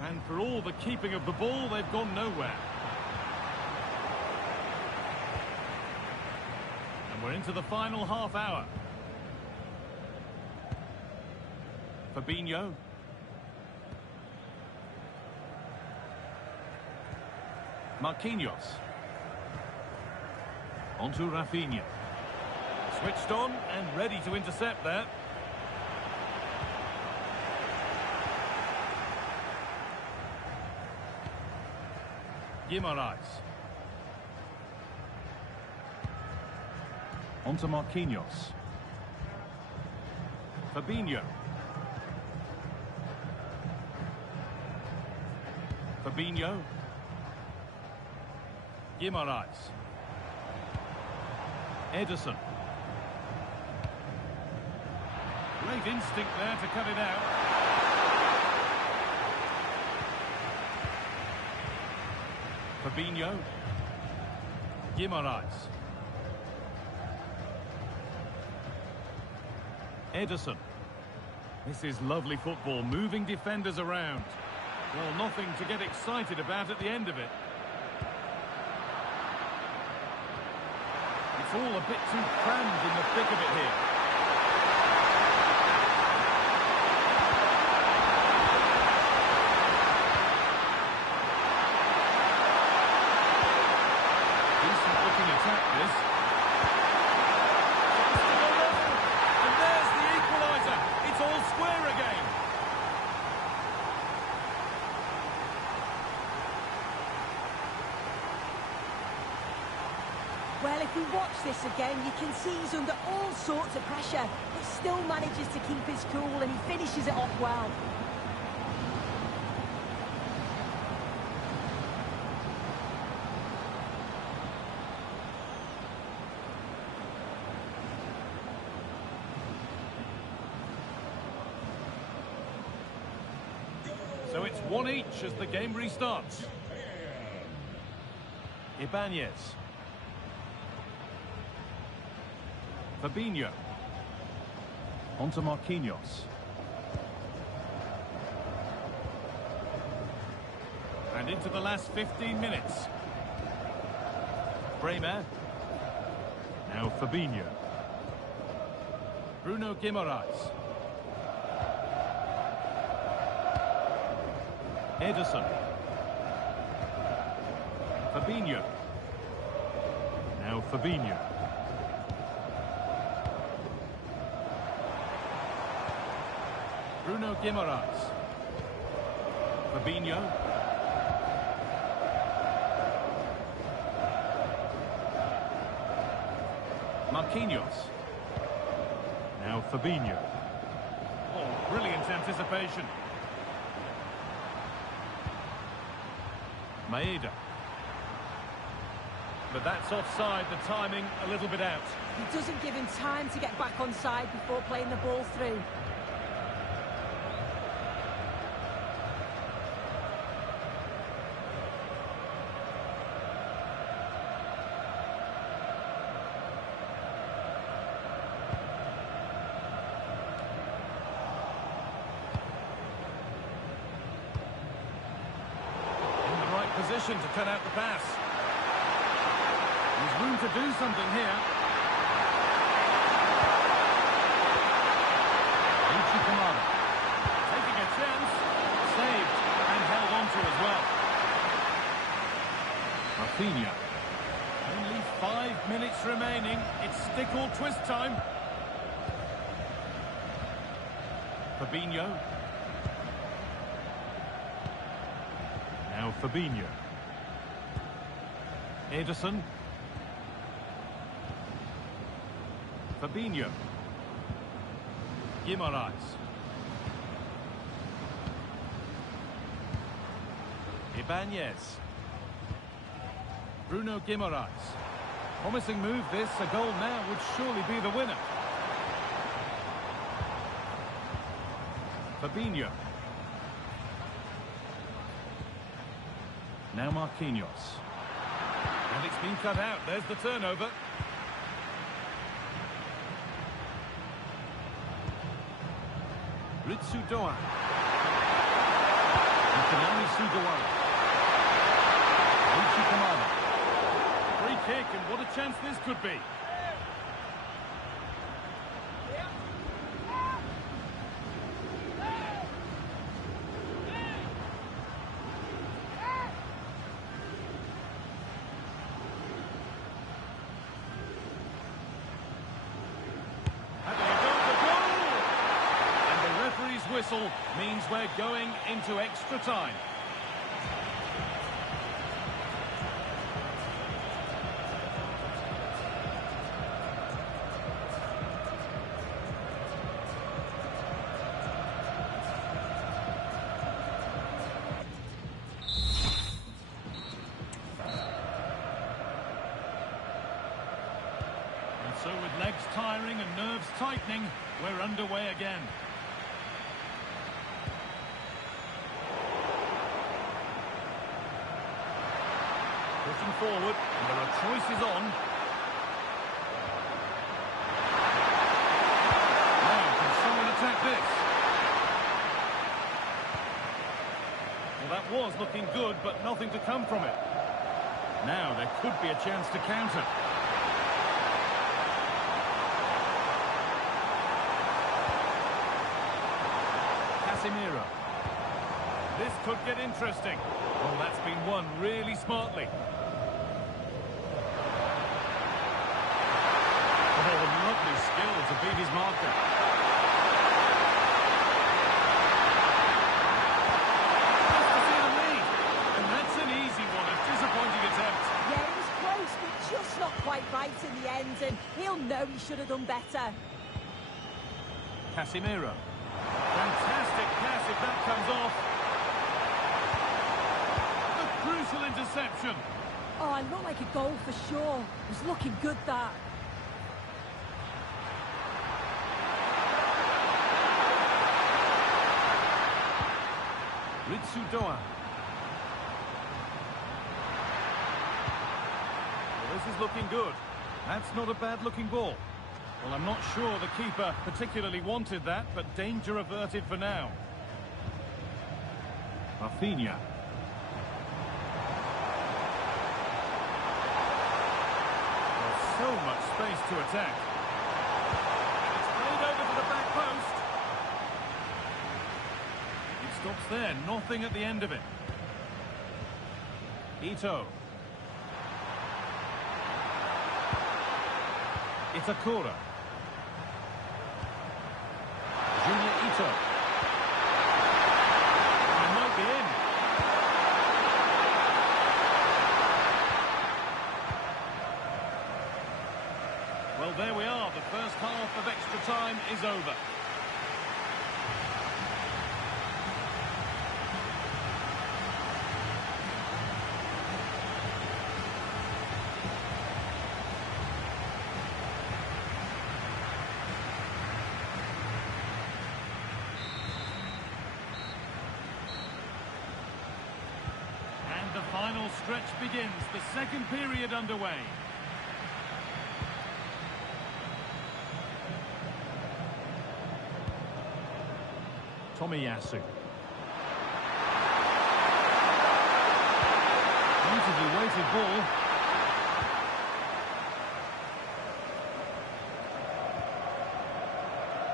And for all the keeping of the ball, they've gone nowhere. And we're into the final half hour. Fabinho. Marquinhos. Onto Rafinha. Switched on and ready to intercept there. Guimaraes. Onto Marquinhos. Fabinho. Fabinho. Guimaraes. Ederson. Great instinct there to cut it out. Fabinho. Guimaraes. Ederson. This is lovely football, moving defenders around. Well, nothing to get excited about at the end of it. It's all a bit too crammed in the thick of it here. Decent looking attack, this. And there's the equaliser. It's all square again. Well, if we watch this again, you can see he's under all sorts of pressure, but still manages to keep his cool and he finishes it off well. So it's 1 each as the game restarts. Ibanez. Fabinho. Onto Marquinhos. And into the last 15 minutes. Bremer. Now Fabinho. Bruno Guimaraes. Ederson. Fabinho. Now Fabinho. Bruno Guimaraes. Fabinho. Marquinhos. Now Fabinho. Oh, brilliant anticipation. Maeda. But that's offside, the timing a little bit out. He doesn't give him time to get back on side before playing the ball through. Position to cut out the pass. There's room to do something here. Ichi Kamada. Taking a chance. Saved and held on to as well. Rafinha. Only 5 minutes remaining. It's stick or twist time. Fabinho. Now Fabinho. Ederson. Fabinho. Guimaraes. Ibanez. Bruno Guimaraes. Promising move this. A goal now would surely be the winner. Fabinho. Now Marquinhos. And it's been cut out. There's the turnover. Ritsu Doan. Kanami Sugawara. Ichi Kamada. Free kick, and what a chance this could be. Whistle means we're going into extra time. And so with legs tiring and nerves tightening, we're underway again. Pushing forward, and there are choices on. Now, can someone attack this? Well, that was looking good, but nothing to come from it. Now, there could be a chance to counter. Casemiro. This could get interesting. Oh, that's been won really smartly. Oh, lovely skill to beat his marker. Just to see the lead. And that's an easy one, a disappointing attempt. Yeah, it was close, but just not quite right in the end, and he'll know he should have done better. Casemiro. Fantastic pass if that comes off. A crucial interception. Oh, it looked like a goal for sure. It was looking good, that. Ritsu Doan. Well, this is looking good. That's not a bad-looking ball. Well, I'm not sure the keeper particularly wanted that, but danger averted for now. Rafinha. So much space to attack. And it's played over to the back post. It stops there, nothing at the end of it. Ito. Itakura. Junior Ito. And might be in. Well, there we are. The first half of extra time is over. And the final stretch begins. The second period underway. Tomiyasu. Beautifully weighted ball.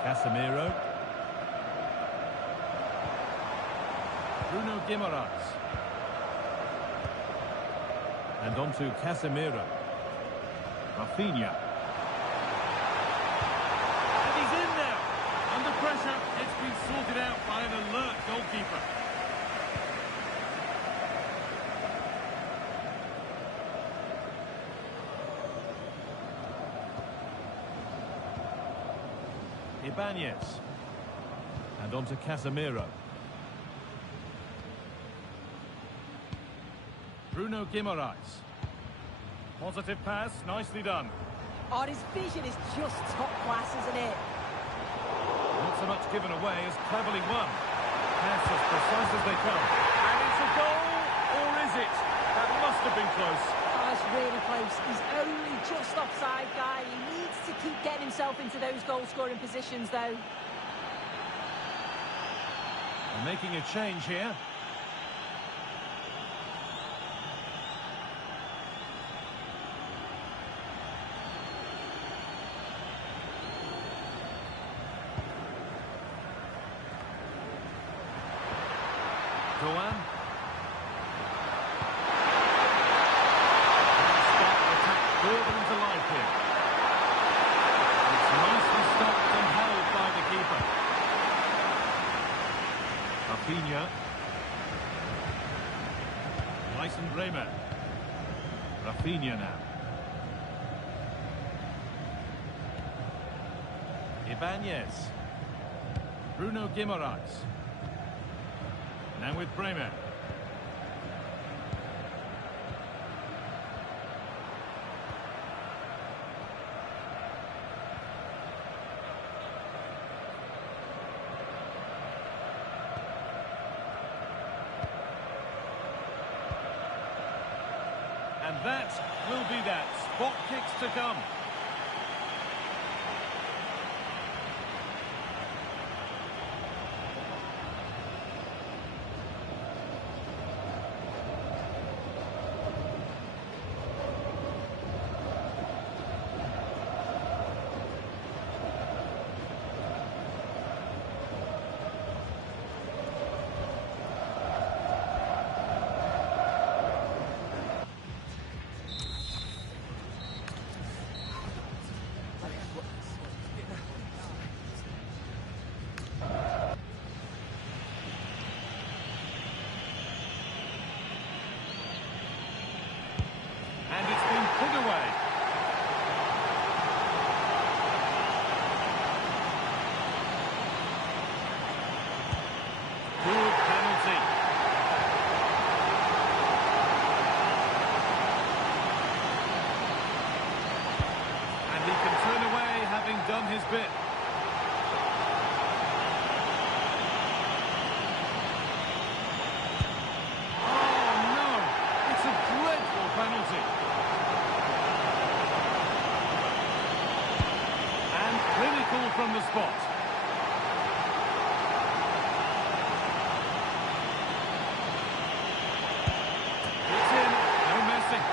Casemiro. Bruno Guimaraes. And on to Casemiro. Rafinha. And he's in now. Under pressure, it's been sorted out by an alert goalkeeper. Ibanez. And on to Casemiro. Bruno Guimaraes. Positive pass, nicely done. Oh, his vision is just top class, isn't it? Not so much given away as cleverly won. Pass as precise as they come. And it's a goal, or is it? That must have been close. Oh, it's really close. He's only just offside, guy. He needs to keep getting himself into those goal-scoring positions, though. They're making a change here. Doan. Start the attack further into life here. It's nicely stopped and held by the keeper. Rafinha. Lyson Bremer. Rafinha now. Ibanez. Bruno Guimaraes. Now with Bremer. And that will be that. Spot kicks to come. And it's been put away. Good penalty. And he can turn away having done his bit. Oh no! It's a dreadful penalty. Clinical from the spot. It's in, no messing.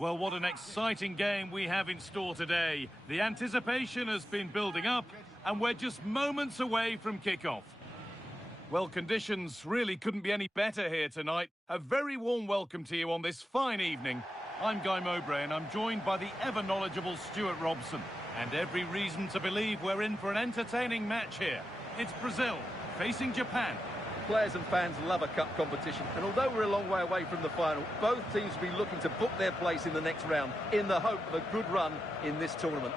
Well, what an exciting game we have in store today. The anticipation has been building up, and we're just moments away from kickoff. Well, conditions really couldn't be any better here tonight. A very warm welcome to you on this fine evening. I'm Guy Mowbray, and I'm joined by the ever-knowledgeable Stuart Robson. And every reason to believe we're in for an entertaining match here. It's Brazil facing Japan. Players and fans love a cup competition, and although we're a long way away from the final, both teams will be looking to book their place in the next round in the hope of a good run in this tournament.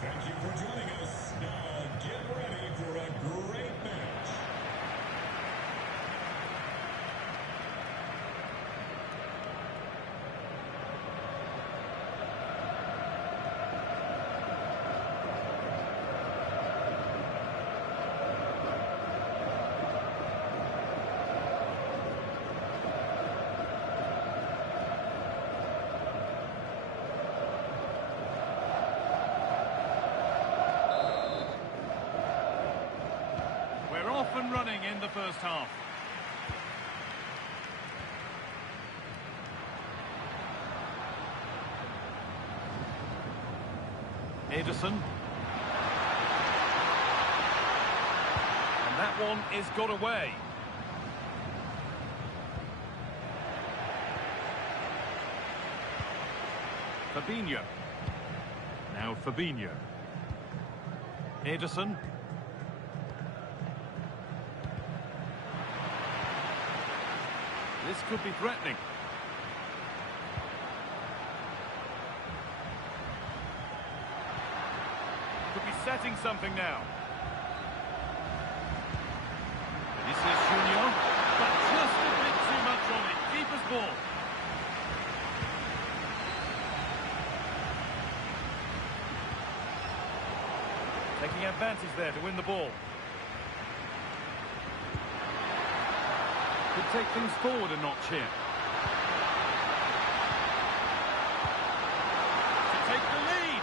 Thank you for joining us. Now get ready for a great match. Off and running in the first half. Ederson. And that one is got away. Fabinho. Now Fabinho. Ederson. This could be threatening. Could be setting something now. This is Junior, but just a bit too much on it. Keeper's ball. Taking advantage there to win the ball. Could take things forward a notch here. To take the lead.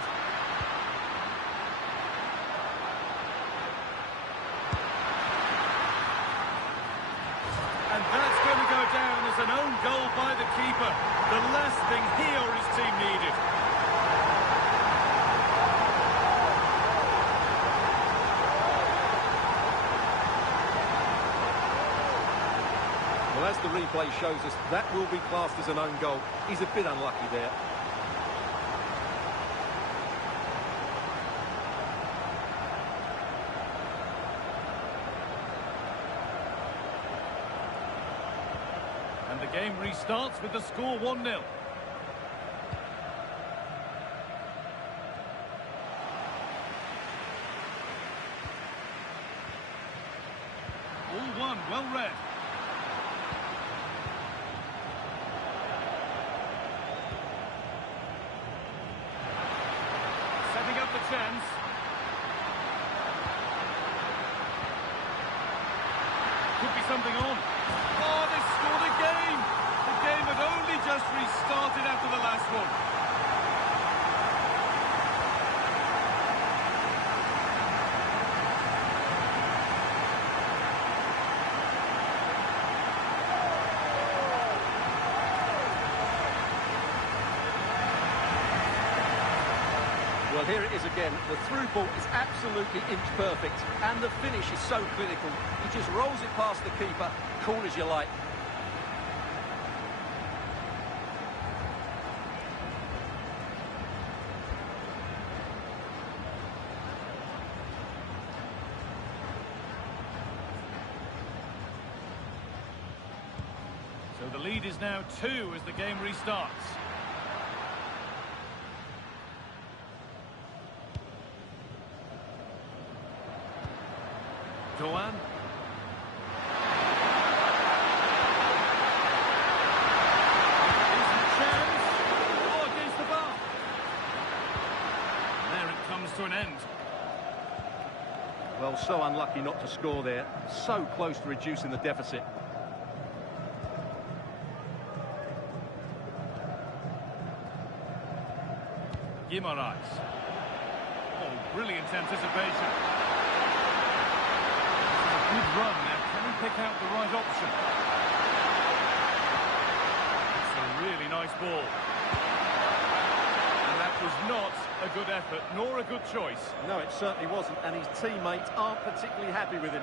And that's going to go down as an own goal by the keeper. The last thing he or his team needed. Well, as the replay shows us, that will be classed as an own goal. He's a bit unlucky there. And the game restarts with the score 1-0. All one, well read. Setting up the chance. Could be something on. Oh, this just restarted after the last one. Well, here it is again. The through ball is absolutely inch perfect, and the finish is so clinical. He just rolls it past the keeper, cool as you like. So the lead is now 2 as the game restarts. Doan. Decent chance. Oh, against the bar. There it comes to an end. Well, so unlucky not to score there. So close to reducing the deficit. Guimaraes. Oh, brilliant anticipation. Good run. Now, can he pick out the right option? It's a really nice ball. And that was not a good effort, nor a good choice. No, it certainly wasn't, and his teammates aren't particularly happy with him.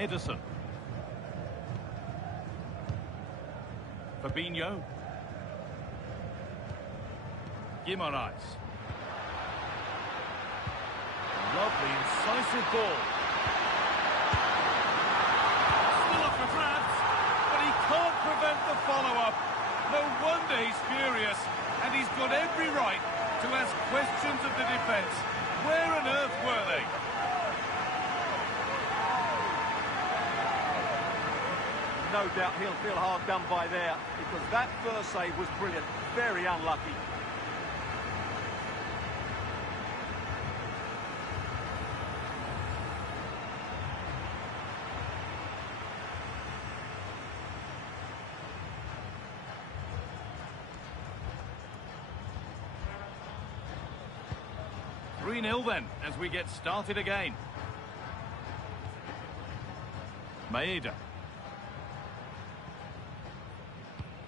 Ederson. Fabinho. Guimaraes. Lovely, incisive ball. Still up for grabs, but he can't prevent the follow-up. No wonder he's furious, and he's got every right to ask questions of the defence. Where on earth were they? No doubt he'll feel hard done by there, because that first save was brilliant. Very unlucky. Three-0 then, as we get started again. Maeda.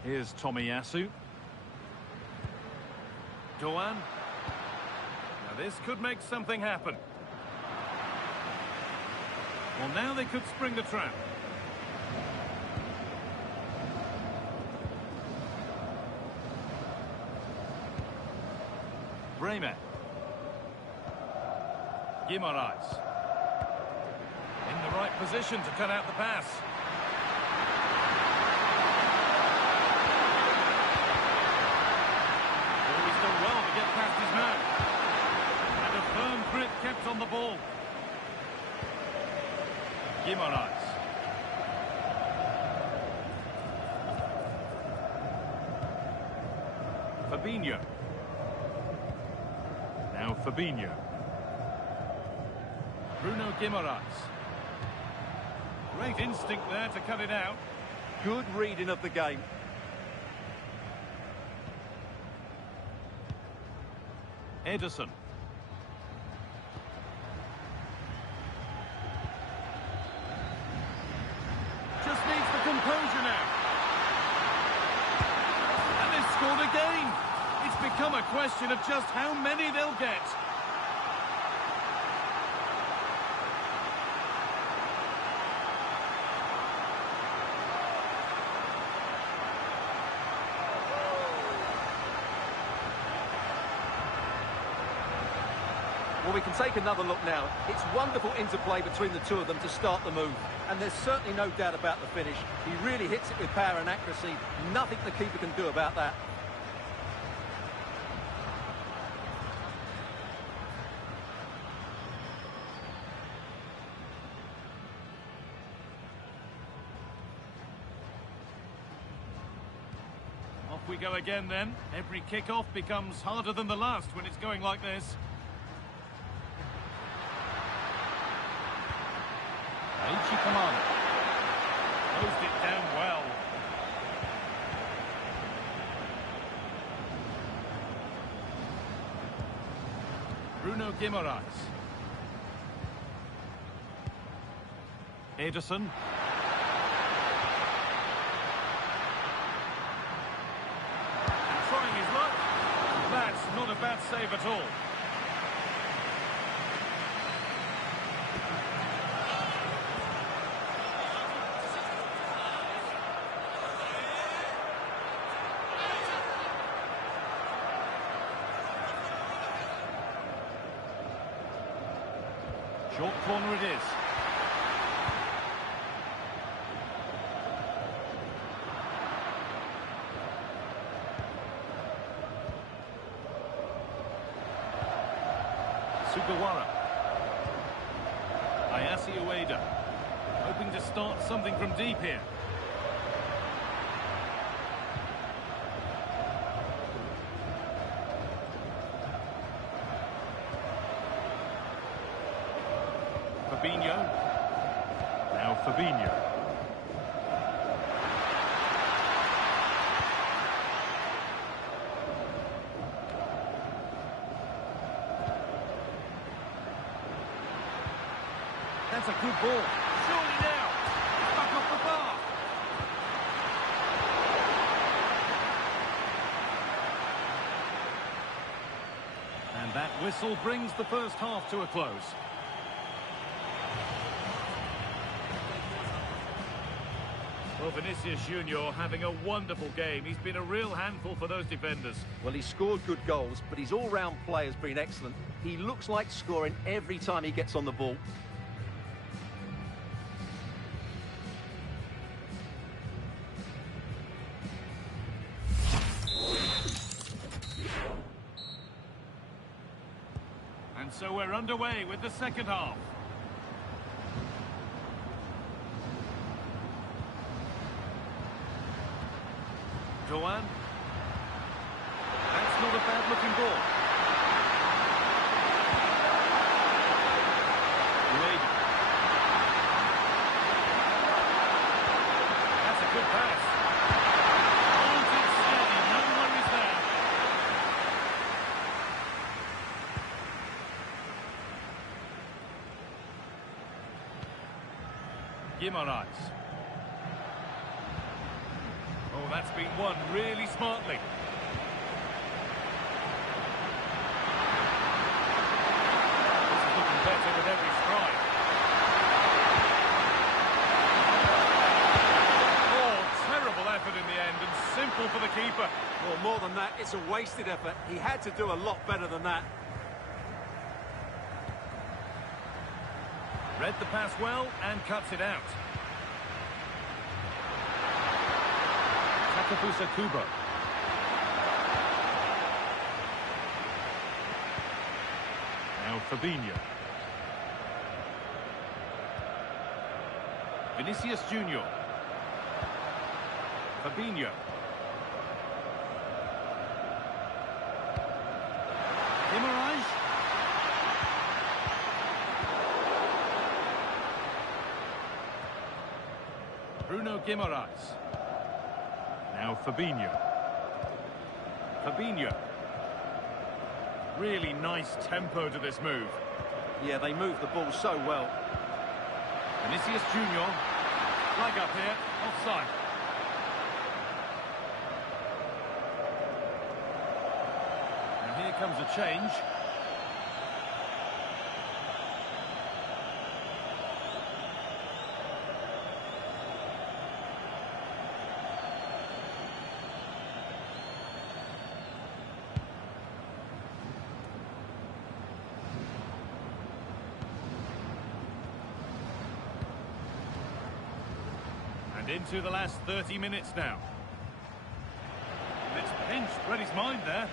Here's Tomiyasu. Doan. Now this could make something happen. Well, now they could spring the trap. Bremer. Guimaraes. In the right position to cut out the pass. Well to get past his man. And a firm grip kept on the ball. Guimaraes. Fabinho. Now Fabinho. Bruno Guimaraes. Great instinct there to cut it out. Good reading of the game. Ederson. Just needs the composure now. And they've scored again. It's become a question of just how many they'll get. Well, we can take another look now. It's wonderful interplay between the two of them to start the move. And there's certainly no doubt about the finish. He really hits it with power and accuracy. Nothing the keeper can do about that. Up we go again then. Every kick-off becomes harder than the last when it's going like this. Aichi Kamano. Closed it down well. Bruno Guimaraes. Ederson. Trying his luck. That's not a bad save at all. Short corner it is. Sugawara. Ayase Ueda. Hoping to start something from deep here. Fabinho. Now Fabinho. That's a good ball. Surely now. It's back off the bar. And that whistle brings the first half to a close. Well, Vinicius Junior having a wonderful game. He's been a real handful for those defenders. Well, he's scored good goals, but his all-round play has been excellent. He looks like scoring every time he gets on the ball. And so we're underway with the second half. Doan. That's not a bad-looking ball. Ueda. That's a good pass. Holds it steady, no worries there. Guimaraes. Oh, that's been won really smartly. This is looking better with every strike. Oh, terrible effort in the end and simple for the keeper. Well, more than that, it's a wasted effort. He had to do a lot better than that. Read the pass well and cuts it out. Takefusa Kubo. Now Fabinho. Vinicius Junior. Fabinho. Guimaraes. Bruno Guimaraes. Now Fabinho. Fabinho. Really nice tempo to this move. Yeah, they move the ball so well. Vinicius Junior. Flag up here. Offside. And here comes a change. And into the last 30 minutes now. It's pinched, read his mind there.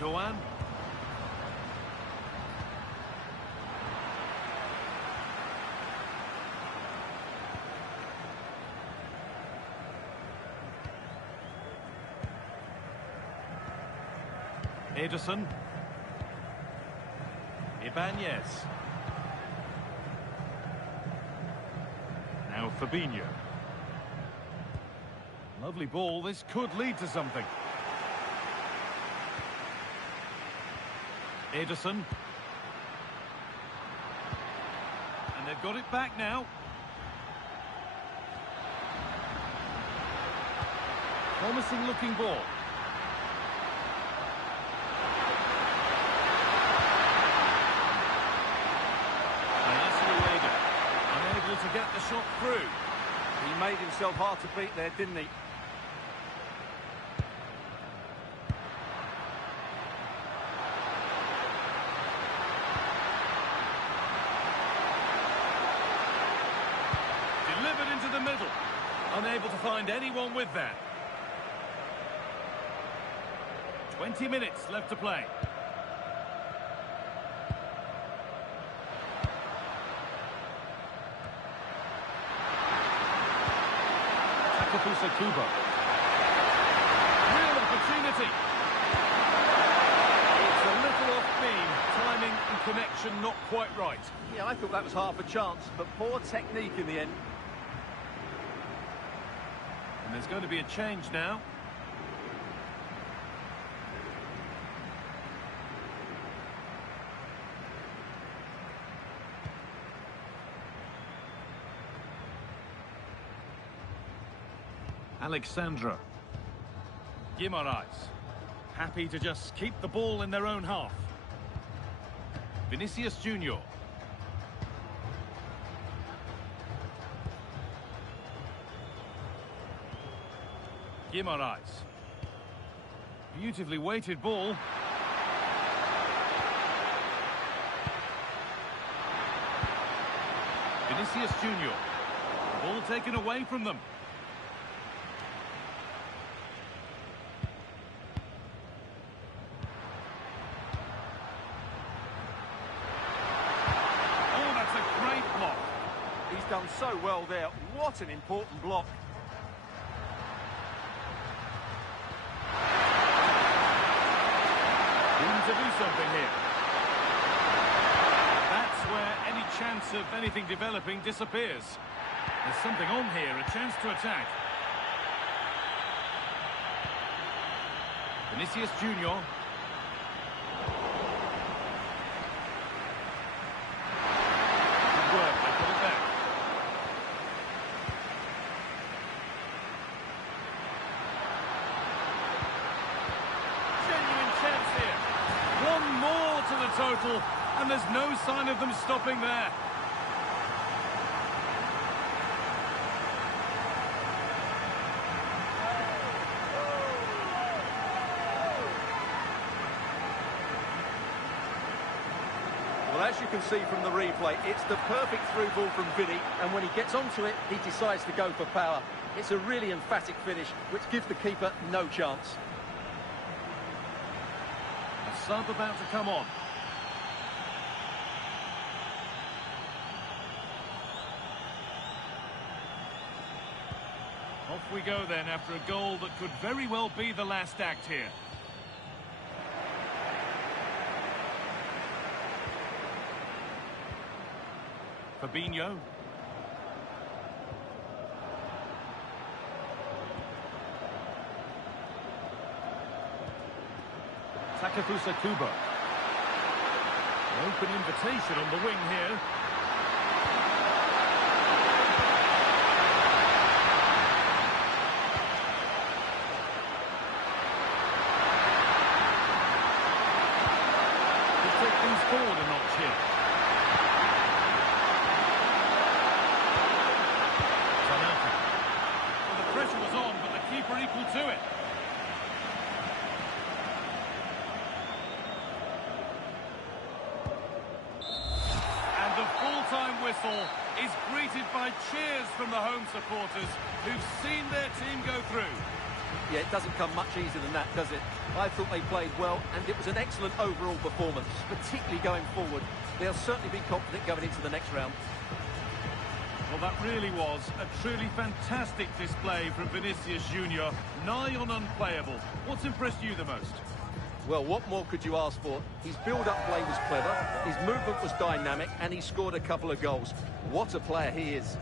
Doan. Ederson. Ibanez. Now Fabinho. Lovely ball, this could lead to something. Ederson. And they've got it back now. Promising looking ball. Unable to get the shot through. He made himself hard to beat there, didn't he? Delivered into the middle. Unable to find anyone with that. 20 minutes left to play. Kuba. Real opportunity. It's a little off beam. Timing and connection not quite right. Yeah, I thought that was half a chance, but poor technique in the end. And there's going to be a change now. Alexandra. Guimaraes. Happy to just keep the ball in their own half. Vinicius Junior. Guimaraes. Beautifully weighted ball. Vinicius Junior. Ball taken away from them. He's done so well there. What an important block. Need to do something here. That's where any chance of anything developing disappears. There's something on here, a chance to attack. Vinicius Junior. Total, and there's no sign of them stopping there. Well, as you can see from the replay, it's the perfect through ball from Vinny, and when he gets onto it, he decides to go for power. It's a really emphatic finish, which gives the keeper no chance. A sub about to come on. Off we go then after a goal that could very well be the last act here. Fabinho. Takefusa Kubo. An open invitation on the wing here. Forward a notch here. Zanata. Well, the pressure was on, but the keeper equal to it. And the full-time whistle is greeted by cheers from the home supporters who've seen their team go through. Yeah, it doesn't come much easier than that, does it? I thought they played well, and it was an excellent overall performance, particularly going forward. They'll certainly be confident going into the next round. Well, that really was a truly fantastic display from Vinicius Junior, nigh on unplayable. What's impressed you the most? Well, what more could you ask for? His build-up play was clever, his movement was dynamic, and he scored a couple of goals. What a player he is.